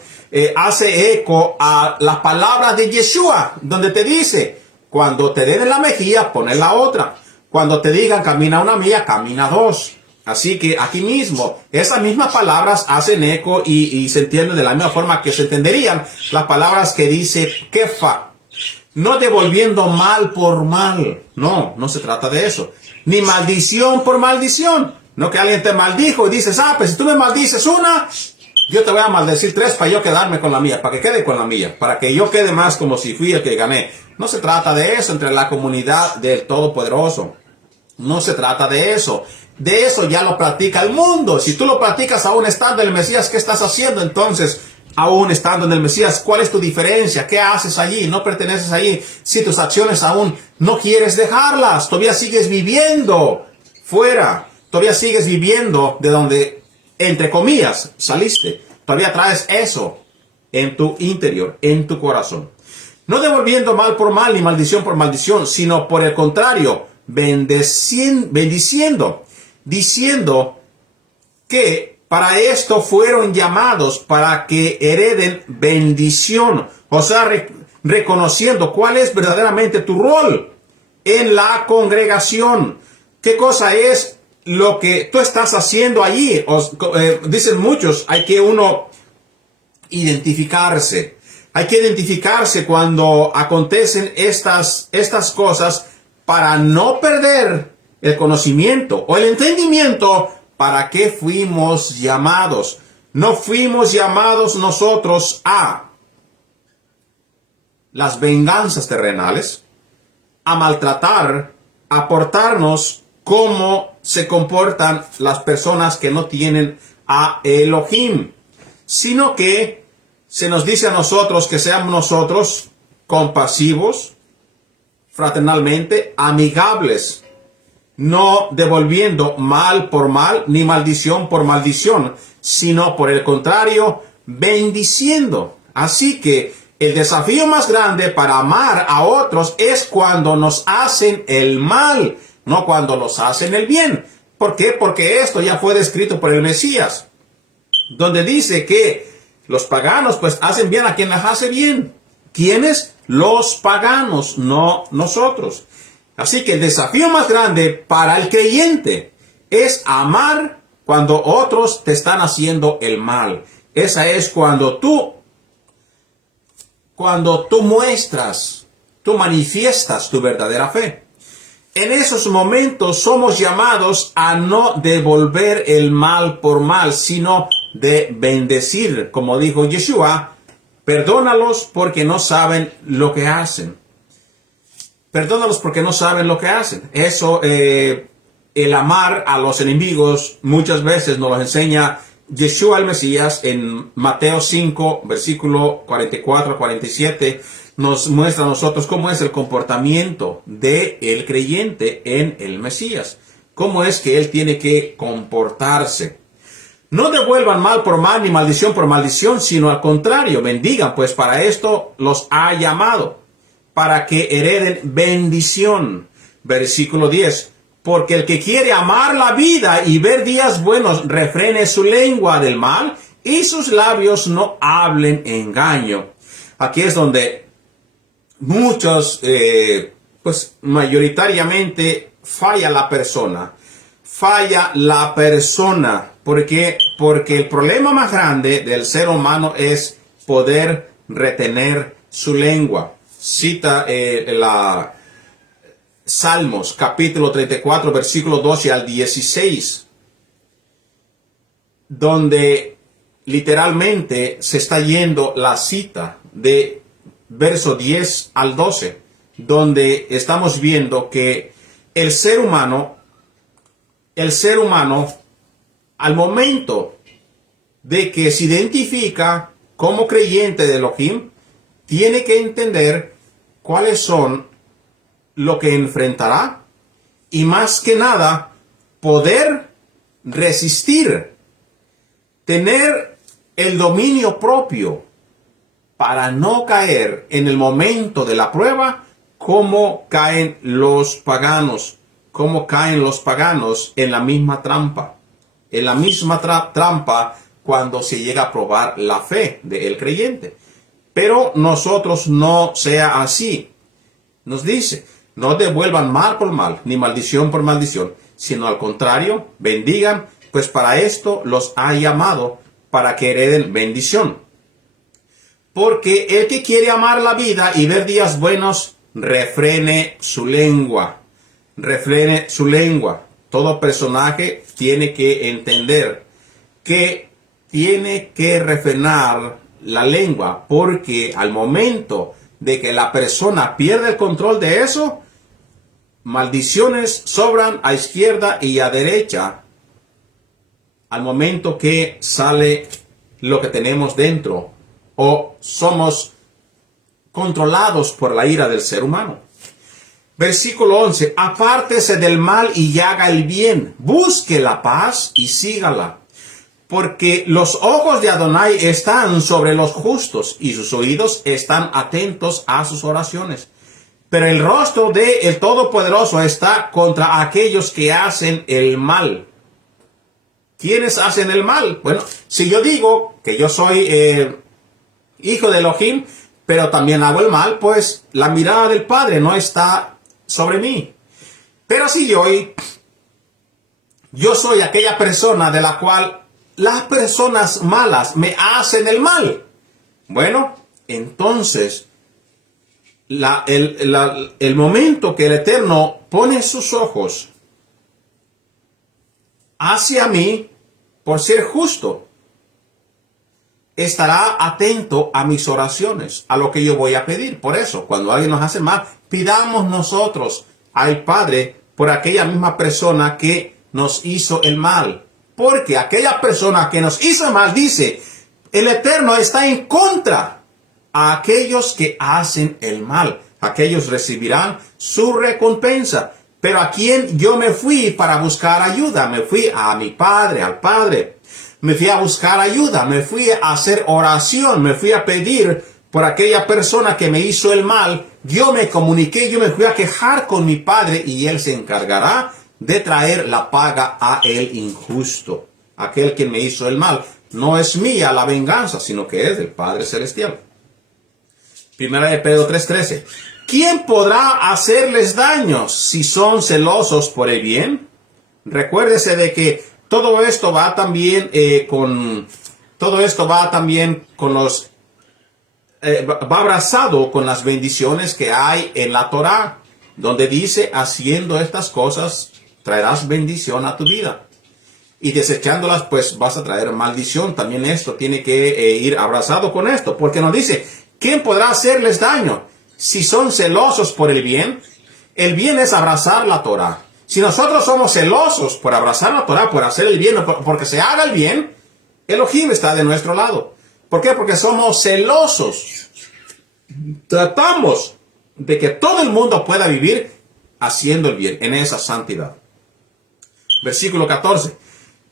Hace eco a la palabra de Yeshua. Donde te dice: cuando te den en la mejilla, pon en la otra. Cuando te digan camina una milla, camina dos. Así que aquí mismo, esas mismas palabras hacen eco y se entienden de la misma forma que se entenderían las palabras que dice Kefa. No devolviendo mal por mal. No se trata de eso. Ni maldición por maldición. No que alguien te maldijo y dices: pues si tú me maldices una, yo te voy a maldecir tres para yo quedarme con la mía, para que quede con la mía, para que yo quede más como si fui el que gané. No se trata de eso entre la comunidad del Todopoderoso. No se trata de eso. De eso ya lo practica el mundo. Si tú lo practicas aún estando en el Mesías, ¿qué estás haciendo entonces? Aún estando en el Mesías, ¿cuál es tu diferencia? ¿Qué haces allí? No perteneces allí. Si tus acciones aún no quieres dejarlas, todavía sigues viviendo fuera. Todavía sigues viviendo de donde, entre comillas, saliste. Todavía traes eso en tu interior, en tu corazón. No devolviendo mal por mal ni maldición por maldición, sino por el contrario, bendiciendo, diciendo que para esto fueron llamados, para que hereden bendición. O sea, reconociendo cuál es verdaderamente tu rol en la congregación. ¿Qué cosa es lo que tú estás haciendo allí? Dicen muchos, hay que uno identificarse. Hay que identificarse cuando acontecen estas cosas para no perder el conocimiento o el entendimiento para qué fuimos llamados. No fuimos llamados nosotros a las venganzas terrenales, a maltratar, a portarnos como se comportan las personas que no tienen a Elohim, sino que se nos dice a nosotros que seamos nosotros compasivos, fraternalmente, amigables, no devolviendo mal por mal, ni maldición por maldición, sino por el contrario, bendiciendo. Así que el desafío más grande para amar a otros es cuando nos hacen el mal, no cuando nos hacen el bien. ¿Por qué? Porque esto ya fue descrito por el Mesías, donde dice que los paganos pues hacen bien a quien les hace bien. ¿Quiénes? Los paganos, no nosotros. Así que el desafío más grande para el creyente es amar cuando otros te están haciendo el mal. Esa es cuando tú muestras, tú manifiestas tu verdadera fe. En esos momentos somos llamados a no devolver el mal por mal, sino de bendecir, como dijo Yeshua, Perdónalos porque no saben lo que hacen. Perdónalos porque no saben lo que hacen. Eso, el amar a los enemigos, muchas veces nos lo enseña Yeshua el Mesías en Mateo 5, versículo 44-47. Nos muestra a nosotros cómo es el comportamiento del creyente en el Mesías. Cómo es que él tiene que comportarse. No devuelvan mal por mal ni maldición por maldición, sino al contrario, bendigan, pues para esto los ha llamado, para que hereden bendición. Versículo 10. Porque el que quiere amar la vida y ver días buenos, refrene su lengua del mal y sus labios no hablen engaño. Aquí es donde muchos, pues mayoritariamente falla la persona. Falla la persona. ¿Por qué? Porque el problema más grande del ser humano es poder retener su lengua. Cita la Salmos, capítulo 34, versículo 12 al 16, donde literalmente se está yendo la cita de verso 10 al 12, donde estamos viendo que el ser humano, al momento de que se identifica como creyente de Elohim, tiene que entender cuáles son lo que enfrentará y más que nada poder resistir, tener el dominio propio para no caer en el momento de la prueba como caen los paganos, en la misma trampa, cuando se llega a probar la fe del creyente. Pero nosotros no sea así. Nos dice, no devuelvan mal por mal, ni maldición por maldición, sino al contrario, bendigan, pues para esto los ha llamado, para que hereden bendición. Porque el que quiere amar la vida y ver días buenos, refrene su lengua. Refrene su lengua. Todo personaje tiene que entender que tiene que refrenar la lengua, porque al momento de que la persona pierde el control de eso, maldiciones sobran a izquierda y a derecha al momento que sale lo que tenemos dentro o somos controlados por la ira del ser humano. Versículo 11. Apártese del mal y haga el bien. Busque la paz y sígala. Porque los ojos de Adonai están sobre los justos y sus oídos están atentos a sus oraciones. Pero el rostro del Todopoderoso está contra aquellos que hacen el mal. ¿Quiénes hacen el mal? Bueno, si yo digo que yo soy hijo de Elohim, pero también hago el mal, pues la mirada del Padre no está sobre mí. Pero si yo soy aquella persona de la cual las personas malas me hacen el mal, bueno, entonces el momento que el Eterno pone sus ojos hacia mí por ser justo, estará atento a mis oraciones, a lo que yo voy a pedir. Por eso, cuando alguien nos hace mal, pidamos nosotros al Padre por aquella misma persona que nos hizo el mal. Porque aquella persona que nos hizo mal dice, el Eterno está en contra a aquellos que hacen el mal. Aquellos recibirán su recompensa. Pero a quien yo me fui para buscar ayuda, me fui a mi Padre, al Padre. Me fui a buscar ayuda, me fui a hacer oración, me fui a pedir por aquella persona que me hizo el mal. Yo me comuniqué, yo me fui a quejar con mi Padre y Él se encargará de traer la paga a el injusto, aquel que me hizo el mal. No es mía la venganza, sino que es del Padre Celestial. Primera de Pedro 3:13. ¿Quién podrá hacerles daño si son celosos por el bien? Recuérdese de que todo esto va también va abrazado con las bendiciones que hay en la Torá, donde dice, haciendo estas cosas traerás bendición a tu vida. y desechándolas, pues vas a traer maldición. También esto tiene que ir abrazado con esto, porque nos dice, ¿quién podrá hacerles daño si son celosos por el bien? El bien es abrazar la Torah. Si nosotros somos celosos por abrazar la Torah, por hacer el bien, porque se haga el bien, Elohim está de nuestro lado. ¿Por qué? Porque somos celosos. Tratamos de que todo el mundo pueda vivir haciendo el bien, en esa santidad. Versículo 14.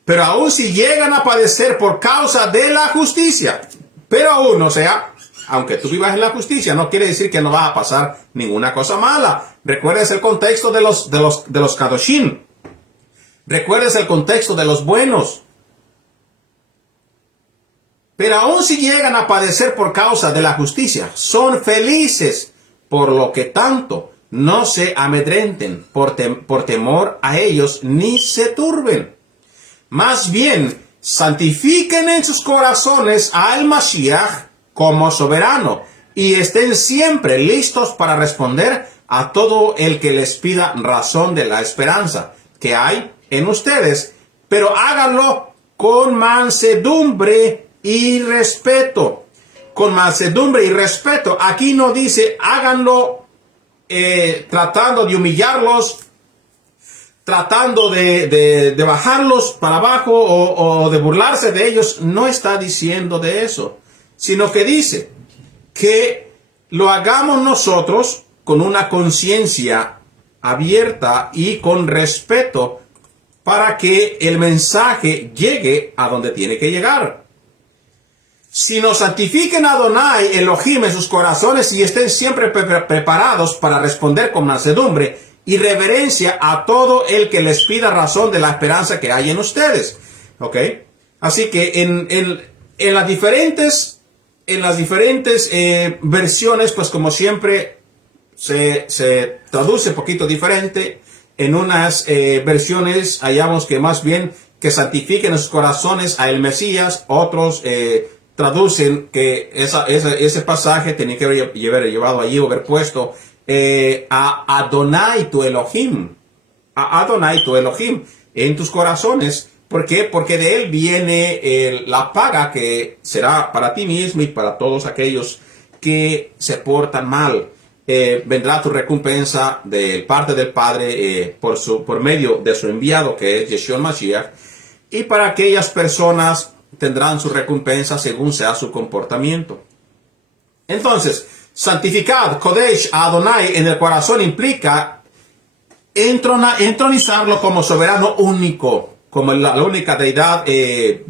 Pero aún si llegan a padecer por causa de la justicia, pero aún, o sea, aunque tú vivas en la justicia, no quiere decir que no va a pasar ninguna cosa mala. Recuerdes el contexto de los Kadoshim. Recuerdes el contexto de los buenos. Pero aún si llegan a padecer por causa de la justicia, son felices, por lo que tanto no se amedrenten por temor a ellos, ni se turben. Más bien, santifiquen en sus corazones al Mashiach como soberano, y estén siempre listos para responder a todo el que les pida razón de la esperanza que hay en ustedes, pero háganlo con mansedumbre y respeto. Con mansedumbre y respeto. Aquí no dice háganlo tratando de humillarlos, tratando de bajarlos para abajo o de burlarse de ellos. No está diciendo de eso, sino que dice que lo hagamos nosotros con una conciencia abierta y con respeto para que el mensaje llegue a donde tiene que llegar. Si nos santifiquen a Adonai Elohim en sus corazones y estén siempre preparados para responder con mansedumbre y reverencia a todo el que les pida razón de la esperanza que hay en ustedes. ¿Ok? Así que en las diferentes versiones, pues como siempre, se traduce un poquito diferente. En unas versiones hallamos que más bien que santifiquen en sus corazones a el Mesías. Otros traducen que ese pasaje tenía que haber llevado allí o haber puesto a Adonai tu Elohim. A Adonai tu Elohim en tus corazones. ¿Por qué? Porque de él viene la paga que será para ti mismo y para todos aquellos que se portan mal. Vendrá tu recompensa de parte del Padre por medio de su enviado, que es Yeshua Mashiach, y para aquellas personas tendrán su recompensa según sea su comportamiento. Entonces, santificad, Kodesh, a Adonai en el corazón implica entronizarlo como soberano único, como la única deidad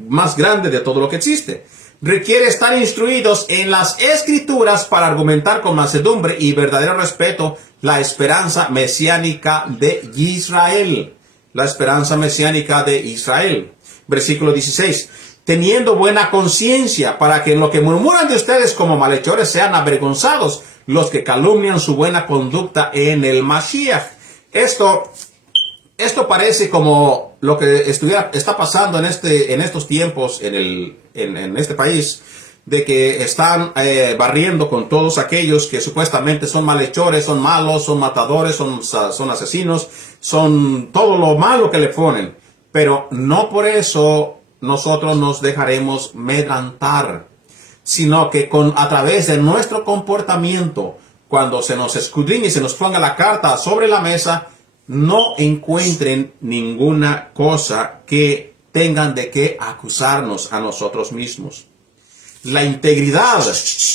más grande de todo lo que existe. Requiere estar instruidos en las escrituras para argumentar con mansedumbre y verdadero respeto la esperanza mesiánica de Israel. La esperanza mesiánica de Israel. Versículo 16. Teniendo buena conciencia para que en lo que murmuran de ustedes como malhechores sean avergonzados los que calumnian su buena conducta en el Mashiach. Esto parece como lo que está pasando en estos tiempos en este país, de que están barriendo con todos aquellos que supuestamente son malhechores, son malos, son matadores, son asesinos, son todo lo malo que le ponen. Pero no por eso nosotros nos dejaremos medrantar, sino que a través de nuestro comportamiento, cuando se nos escudriñe y se nos ponga la carta sobre la mesa, no encuentren ninguna cosa que tengan de qué acusarnos a nosotros mismos. La integridad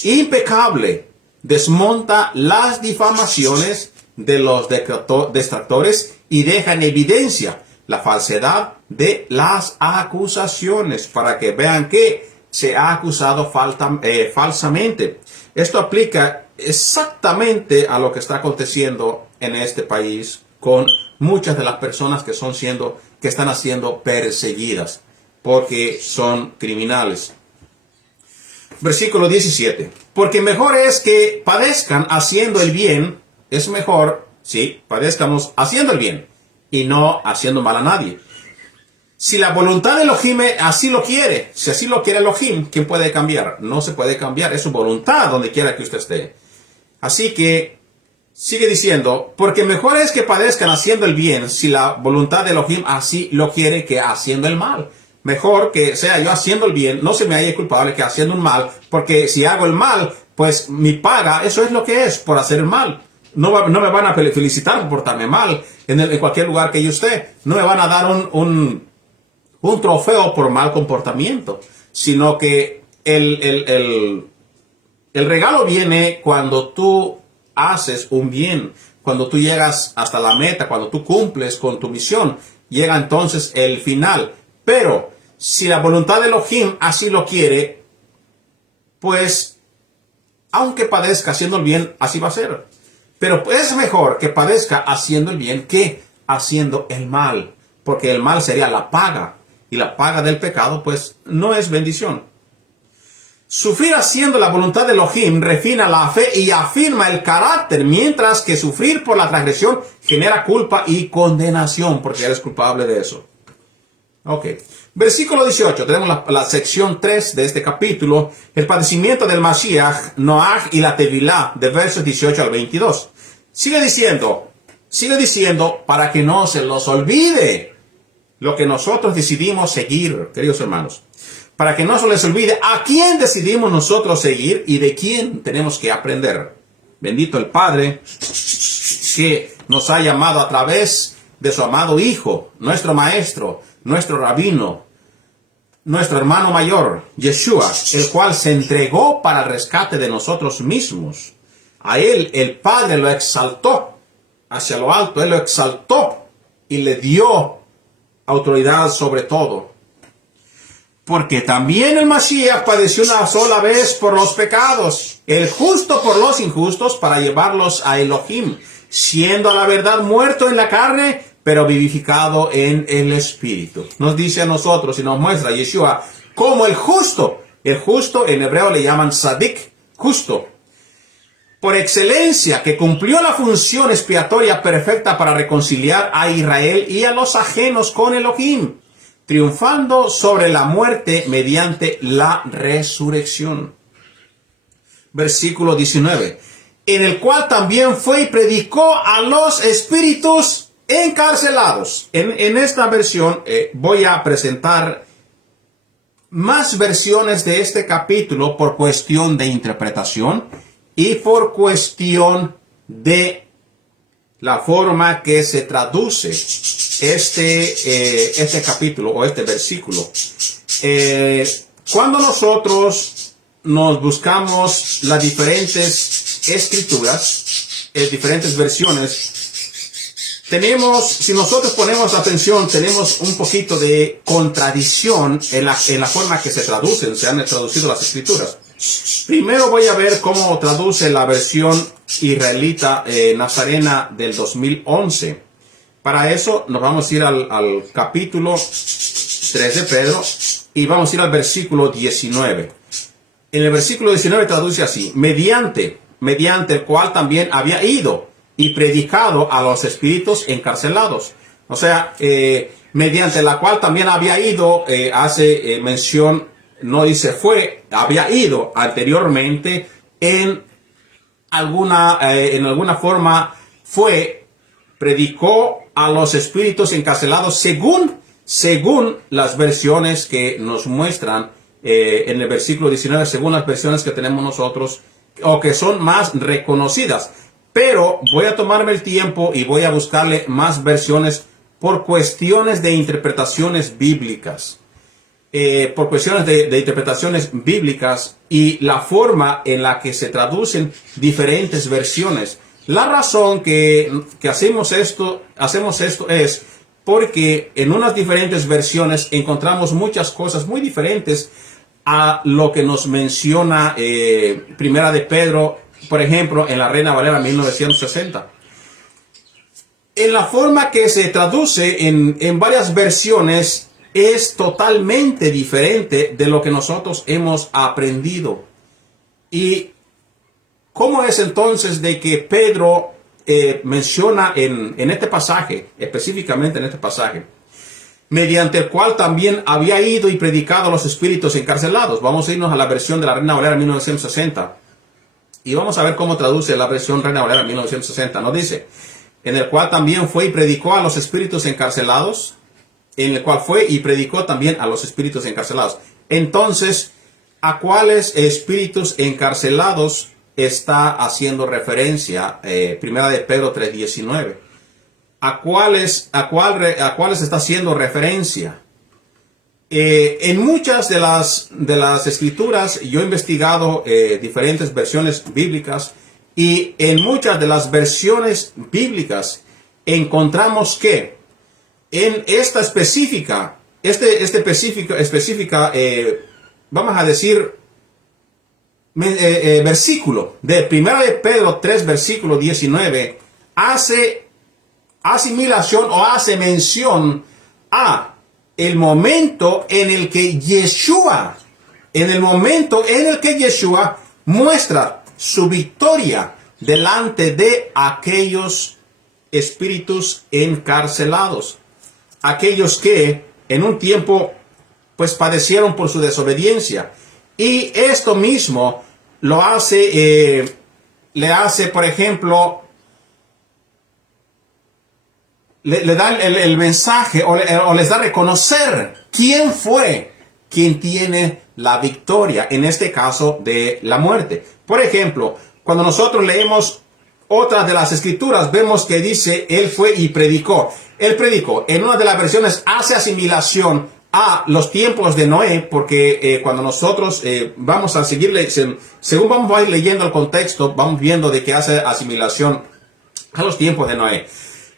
impecable desmonta las difamaciones de los detractores y deja en evidencia la falsedad de las acusaciones para que vean que se ha acusado falsamente. Esto aplica exactamente a lo que está aconteciendo en este país con muchas de las personas que están siendo perseguidas porque son criminales. Versículo 17. Porque mejor es que padezcan haciendo el bien. Es mejor, sí, padezcamos haciendo el bien y no haciendo mal a nadie. Si la voluntad de Elohim así lo quiere, si así lo quiere Elohim, ¿quién puede cambiar? No se puede cambiar, es su voluntad donde quiera que usted esté. Así que Sigue diciendo, porque mejor es que padezcan haciendo el bien, si la voluntad de Elohim así lo quiere, que haciendo el mal. Mejor que sea yo haciendo el bien, no se me halle culpable, que haciendo un mal, porque si hago el mal, pues mi paga, eso es lo que es, por hacer el mal. No me van a felicitar por portarme mal en cualquier lugar que yo esté. No me van a dar un trofeo por mal comportamiento, sino que el regalo viene cuando tú haces un bien, cuando tú llegas hasta la meta, cuando tú cumples con tu misión, llega entonces el final. Pero si la voluntad de Elohim así lo quiere, pues aunque padezca haciendo el bien, así va a ser. Pero es mejor que padezca haciendo el bien que haciendo el mal, porque el mal sería la paga, y la paga del pecado pues no es bendición. Sufrir haciendo la voluntad de Elohim refina la fe y afirma el carácter, mientras que sufrir por la transgresión genera culpa y condenación, porque eres culpable de eso. Ok. Versículo 18. Tenemos la sección 3 de este capítulo, el padecimiento del Mashiach, Noaj y la Tevilá, de versos 18 al 22. Sigue diciendo, para que no se los olvide lo que nosotros decidimos seguir, queridos hermanos. Para que no se les olvide a quién decidimos nosotros seguir y de quién tenemos que aprender. Bendito el Padre que nos ha llamado a través de su amado Hijo, nuestro Maestro, nuestro Rabino, nuestro hermano mayor, Yeshua, el cual se entregó para el rescate de nosotros mismos. A Él el Padre lo exaltó hacia lo alto, Él lo exaltó y le dio autoridad sobre todo. Porque también el Mashiach padeció una sola vez por los pecados, el justo por los injustos, para llevarlos a Elohim, siendo a la verdad muerto en la carne, pero vivificado en el Espíritu. Nos dice a nosotros y nos muestra Yeshua como el justo. El justo en hebreo le llaman Sadik, justo. Por excelencia, que cumplió la función expiatoria perfecta para reconciliar a Israel y a los ajenos con Elohim, triunfando sobre la muerte mediante la resurrección. Versículo 19. En el cual también fue y predicó a los espíritus encarcelados. En esta versión voy a presentar más versiones de este capítulo por cuestión de interpretación y por cuestión de la forma que se traduce este capítulo o este versículo. Cuando nosotros nos buscamos las diferentes escrituras, diferentes versiones, si nosotros ponemos atención, tenemos un poquito de contradicción en la forma que se traducen, se han traducido las escrituras. Primero voy a ver cómo traduce la versión israelita nazarena del 2011. Para eso nos vamos a ir al capítulo 3 de Pedro y vamos a ir al versículo 19. En el versículo 19 traduce así: mediante el cual también había ido y predicado a los espíritus encarcelados. O sea, mediante la cual también había ido, hace mención, no dice fue, había ido anteriormente en alguna forma predicó a los espíritus encarcelados según las versiones que nos muestran en el versículo 19, según las versiones que tenemos nosotros o que son más reconocidas. Pero voy a tomarme el tiempo y voy a buscarle más versiones por cuestiones de interpretaciones bíblicas. Por cuestiones de interpretaciones bíblicas y la forma en la que se traducen diferentes versiones. La razón que hacemos esto es porque en unas diferentes versiones encontramos muchas cosas muy diferentes a lo que nos menciona Primera de Pedro, por ejemplo, en la Reina Valera 1960. En la forma que se traduce en varias versiones es totalmente diferente de lo que nosotros hemos aprendido. ¿Y cómo es entonces de que Pedro menciona en este pasaje, específicamente en este pasaje, mediante el cual también había ido y predicado a los espíritus encarcelados? Vamos a irnos a la versión de la Reina Valera 1960. Y vamos a ver cómo traduce la versión Reina Valera 1960. Nos dice, en el cual también fue y predicó a los espíritus encarcelados, en el cual fue y predicó también a los espíritus encarcelados. Entonces, ¿a cuáles espíritus encarcelados está haciendo referencia? Primera de Pedro 3:19. ¿A cuáles está haciendo referencia? En muchas de las escrituras yo he investigado diferentes versiones bíblicas, y en muchas de las versiones bíblicas encontramos que en esta específica, vamos a decir, versículo de 1 de Pedro 3, versículo 19, hace asimilación o hace mención a el momento en el que Yeshua muestra su victoria delante de aquellos espíritus encarcelados, aquellos que en un tiempo pues padecieron por su desobediencia. Y esto mismo lo hace, le hace, por ejemplo, le da el mensaje o les da a reconocer quién fue quien tiene la victoria, en este caso de la muerte. Por ejemplo, cuando nosotros leemos otras de las escrituras, vemos que dice, él fue y predicó. Él predicó. En una de las versiones hace asimilación a los tiempos de Noé, porque cuando nosotros vamos a seguir, según vamos a ir leyendo el contexto, vamos viendo de que hace asimilación a los tiempos de Noé.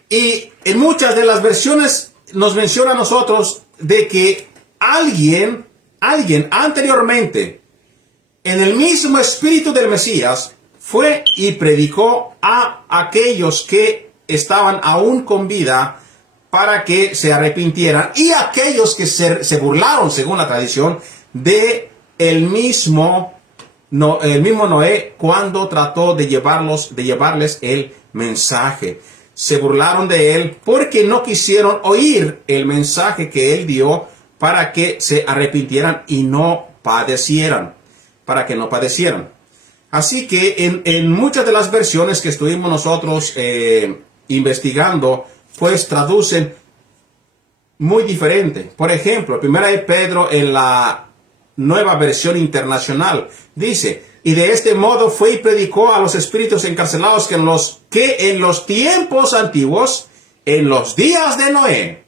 Y en muchas de las versiones nos menciona a nosotros de que alguien anteriormente, en el mismo espíritu del Mesías, fue y predicó a aquellos que estaban aún con vida para que se arrepintieran, y aquellos que se burlaron, según la tradición, de el mismo Noé cuando trató de llevarles el mensaje. Se burlaron de él porque no quisieron oír el mensaje que él dio para que se arrepintieran y no padecieran, para que no padecieran. Así que en muchas de las versiones que estuvimos nosotros investigando, pues traducen muy diferente. Por ejemplo, 1 de Pedro en la Nueva Versión Internacional dice, y de este modo fue y predicó a los espíritus encarcelados que en los tiempos antiguos, en los días de Noé,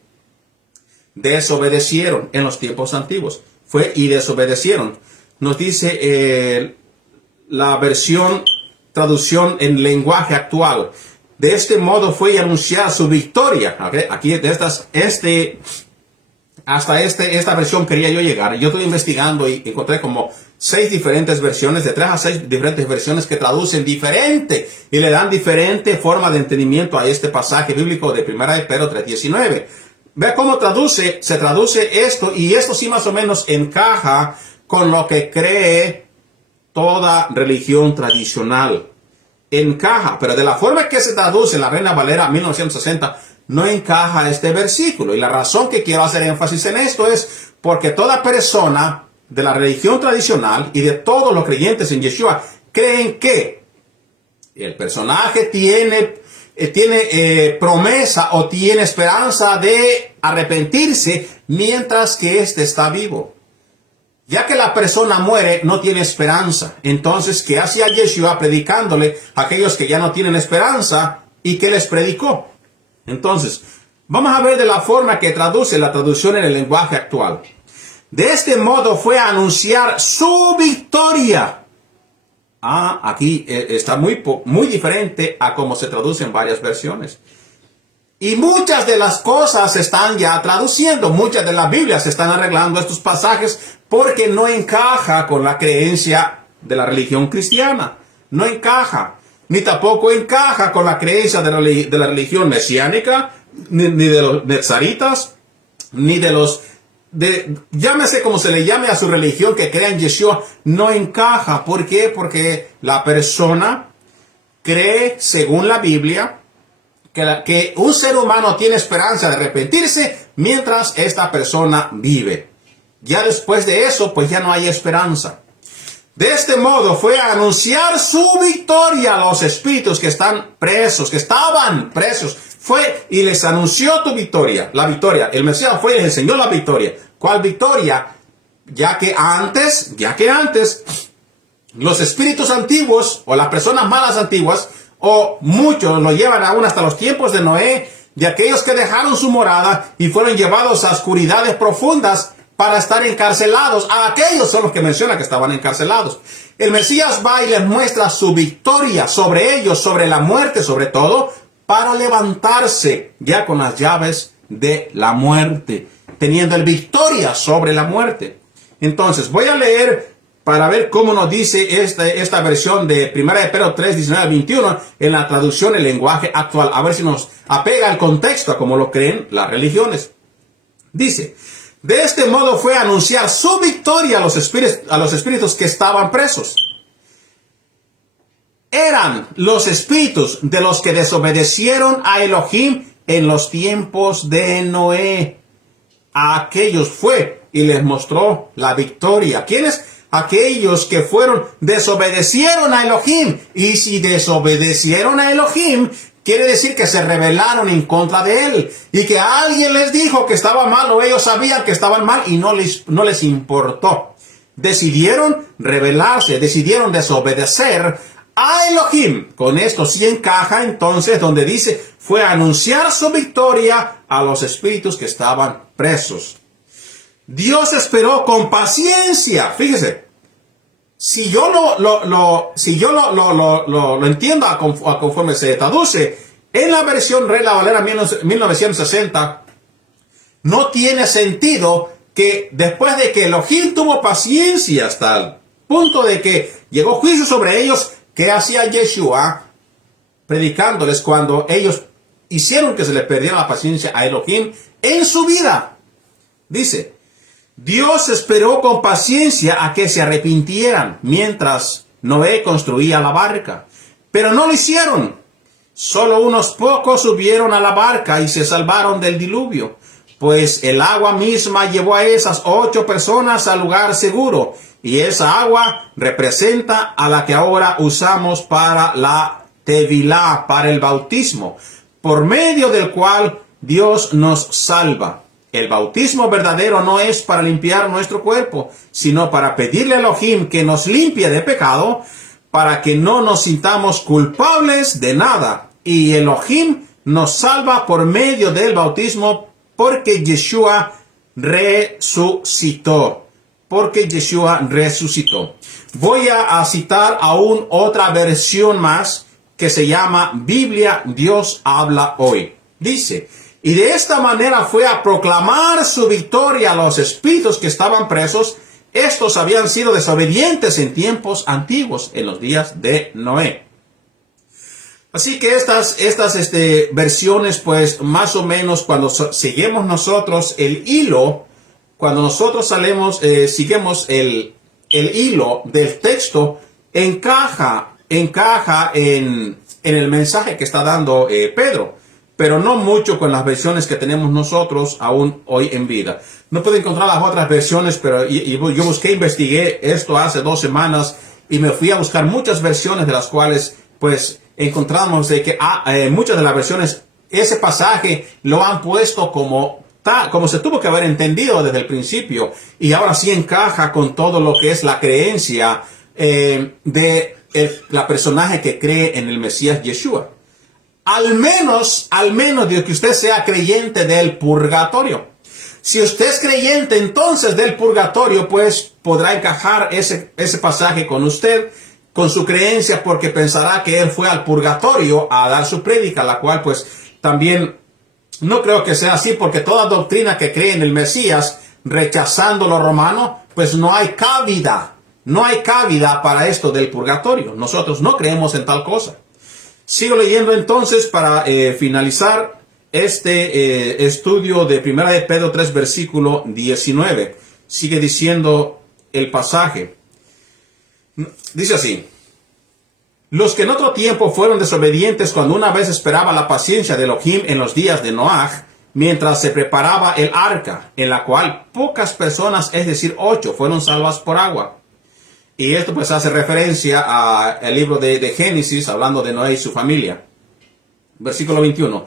desobedecieron. En los tiempos antiguos fue y desobedecieron. Nos dice la traducción en lenguaje actual. De este modo fue y anunciar su victoria. ¿Okay? Aquí esta versión quería yo llegar. Yo estoy investigando y encontré como 6 diferentes versiones, de 3 a 6 diferentes versiones que traducen diferente y le dan diferente forma de entendimiento a este pasaje bíblico de 1 de Pedro 3:19. Ve cómo se traduce esto, y esto sí más o menos encaja con lo que cree toda religión tradicional. Encaja, pero de la forma que se traduce en la Reina Valera 1960, no encaja este versículo. Y la razón que quiero hacer énfasis en esto es porque toda persona de la religión tradicional y de todos los creyentes en Yeshua creen que el personaje tiene promesa o tiene esperanza de arrepentirse mientras que éste está vivo. Ya que la persona muere, no tiene esperanza. Entonces, ¿qué hacía Yeshua predicándole a aquellos que ya no tienen esperanza? ¿Y qué les predicó? Entonces, vamos a ver de la forma que traduce la traducción en el lenguaje actual. De este modo fue a anunciar su victoria. Aquí está muy diferente a cómo se traduce en varias versiones. Y muchas de las cosas se están ya traduciendo. Muchas de las Biblias se están arreglando estos pasajes porque no encaja con la creencia de la religión cristiana. No encaja. Ni tampoco encaja con la creencia de la religión mesiánica, ni de los nezaritas, ni de los... llámese como se le llame a su religión que crea en Yeshua, no encaja. ¿Por qué? Porque la persona cree, según la Biblia, que un ser humano tiene esperanza de arrepentirse mientras esta persona vive. Ya después de eso, pues ya no hay esperanza. De este modo fue a anunciar su victoria a los espíritus que están presos, que estaban presos. Fue y les anunció tu victoria, la victoria. El Mesías fue y les enseñó la victoria. ¿Cuál victoria? Ya que antes, los espíritus antiguos o las personas malas antiguas, o muchos lo llevan aún hasta los tiempos de Noé, de aquellos que dejaron su morada y fueron llevados a oscuridades profundas para estar encarcelados. A aquellos son los que menciona que estaban encarcelados. El Mesías va y les muestra su victoria sobre ellos, sobre la muerte sobre todo, para levantarse ya con las llaves de la muerte, teniendo el victoria sobre la muerte. Entonces voy a leer para ver cómo nos dice esta versión de 1 de Pedro 3, 19 al 21 en la traducción el lenguaje actual. A ver si nos apega al contexto a como lo creen las religiones. Dice: de este modo fue a anunciar su victoria a los espíritus que estaban presos. Eran los espíritus de los que desobedecieron a Elohim en los tiempos de Noé. A aquellos fue y les mostró la victoria. ¿Quiénes? Aquellos que desobedecieron a Elohim. Y si desobedecieron a Elohim, quiere decir que se rebelaron en contra de él. Y que alguien les dijo que estaba mal, o ellos sabían que estaban mal y no les importó. Decidieron rebelarse, decidieron desobedecer a Elohim. Con esto sí encaja entonces donde dice, fue a anunciar su victoria a los espíritus que estaban presos. Dios esperó con paciencia. Fíjese, si yo lo entiendo a conforme se traduce en la versión Reina Valera 1960, no tiene sentido que después de que Elohim tuvo paciencia hasta el punto de que llegó juicio sobre ellos, ¿qué hacía Yeshua predicándoles cuando ellos hicieron que se les perdiera la paciencia a Elohim en su vida? Dice: Dios esperó con paciencia a que se arrepintieran mientras Noé construía la barca. Pero no lo hicieron. Solo unos pocos subieron a la barca y se salvaron del diluvio, pues el agua misma llevó a esas 8 personas al lugar seguro. Y esa agua representa a la que ahora usamos para la tevilá, para el bautismo, por medio del cual Dios nos salva. El bautismo verdadero no es para limpiar nuestro cuerpo, sino para pedirle a Elohim que nos limpie de pecado, para que no nos sintamos culpables de nada. Y Elohim nos salva por medio del bautismo, porque Yeshua resucitó. Voy a citar aún otra versión más que se llama Biblia Dios habla hoy. Dice: y de esta manera fue a proclamar su victoria a los espíritus que estaban presos. Estos habían sido desobedientes en tiempos antiguos, en los días de Noé. Así que estas versiones, pues más o menos cuando seguimos nosotros el hilo, cuando nosotros seguimos el hilo del texto, encaja en el mensaje que está dando Pedro. Pero no mucho con las versiones que tenemos nosotros aún hoy en vida. No puedo encontrar las otras versiones, pero yo investigué esto hace 2 semanas y me fui a buscar muchas versiones de las cuales pues encontramos de que muchas de las versiones, ese pasaje lo han puesto como se tuvo que haber entendido desde el principio, y ahora sí encaja con todo lo que es la creencia de la personaje que cree en el Mesías Yeshua. Al menos de que usted sea creyente del purgatorio. Si usted es creyente entonces del purgatorio, pues podrá encajar ese pasaje con usted, con su creencia, porque pensará que él fue al purgatorio a dar su prédica, la cual pues también no creo que sea así, porque toda doctrina que cree en el Mesías, rechazando lo romano, pues no hay cabida para esto del purgatorio. Nosotros no creemos en tal cosa. Sigo leyendo entonces para finalizar este estudio de 1 de Pedro 3, versículo 19. Sigue diciendo el pasaje. Dice así: los que en otro tiempo fueron desobedientes cuando una vez esperaba la paciencia de Elohim en los días de Noaj, mientras se preparaba el arca, en la cual pocas personas, es decir, 8, fueron salvas por agua. Y esto pues hace referencia al libro de Génesis, hablando de Noé y su familia. Versículo 21.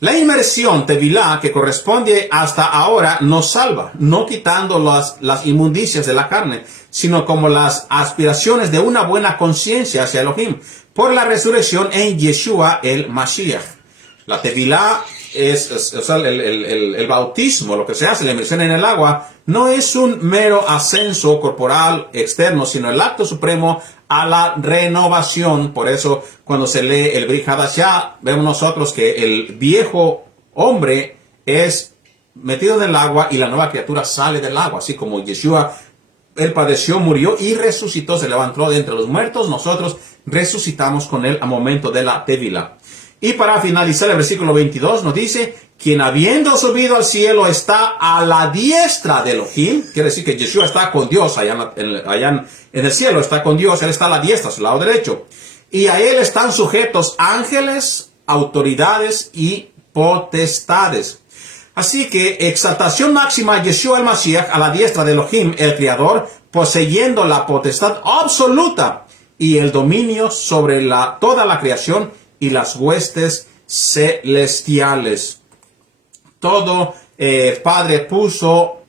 La inmersión tevilá que corresponde hasta ahora nos salva, no quitando las inmundicias de la carne, sino como las aspiraciones de una buena conciencia hacia Elohim, por la resurrección en Yeshua el Mashiach. La tevilá o sea, el bautismo, lo que se hace, la inmersión en el agua, no es un mero ascenso corporal externo, sino el acto supremo a la renovación. Por eso, cuando se lee el Brit Hadashah, vemos nosotros que el viejo hombre es metido en el agua y la nueva criatura sale del agua. Así como Yeshua, él padeció, murió y resucitó, se levantó de entre los muertos, nosotros resucitamos con él al momento de la tevilá. Y para finalizar el versículo 22 nos dice, quien habiendo subido al cielo está a la diestra de Elohim. Quiere decir que Yeshua está con Dios, allá en el cielo está con Dios, él está a la diestra, a su lado derecho. Y a él están sujetos ángeles, autoridades y potestades. Así que exaltación máxima a Yeshua el Mashiach a la diestra de Elohim, el Creador, poseyendo la potestad absoluta y el dominio sobre toda la creación y las huestes celestiales. Todo Padre puso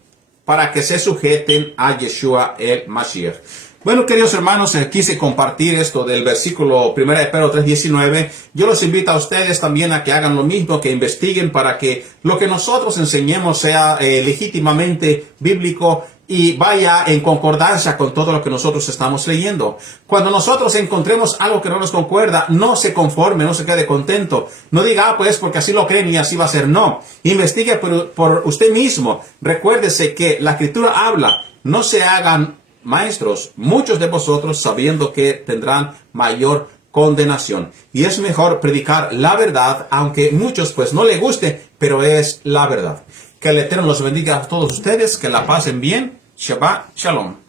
para que se sujeten a Yeshua el Mashiach. Bueno, queridos hermanos, quise compartir esto del versículo 1 de Pedro 3:19. Yo los invito a ustedes también a que hagan lo mismo, que investiguen para que lo que nosotros enseñemos sea legítimamente bíblico y vaya en concordancia con todo lo que nosotros estamos leyendo. Cuando nosotros encontremos algo que no nos concuerda, no se conforme, no se quede contento. No diga, pues porque así lo creen y así va a ser. No. Investigue por usted mismo. Recuérdese que la Escritura habla. No se hagan maestros, muchos de vosotros, sabiendo que tendrán mayor condenación. Y es mejor predicar la verdad, aunque muchos pues no les guste, pero es la verdad. Que el Eterno los bendiga a todos ustedes, que la pasen bien. Shabbat Shalom.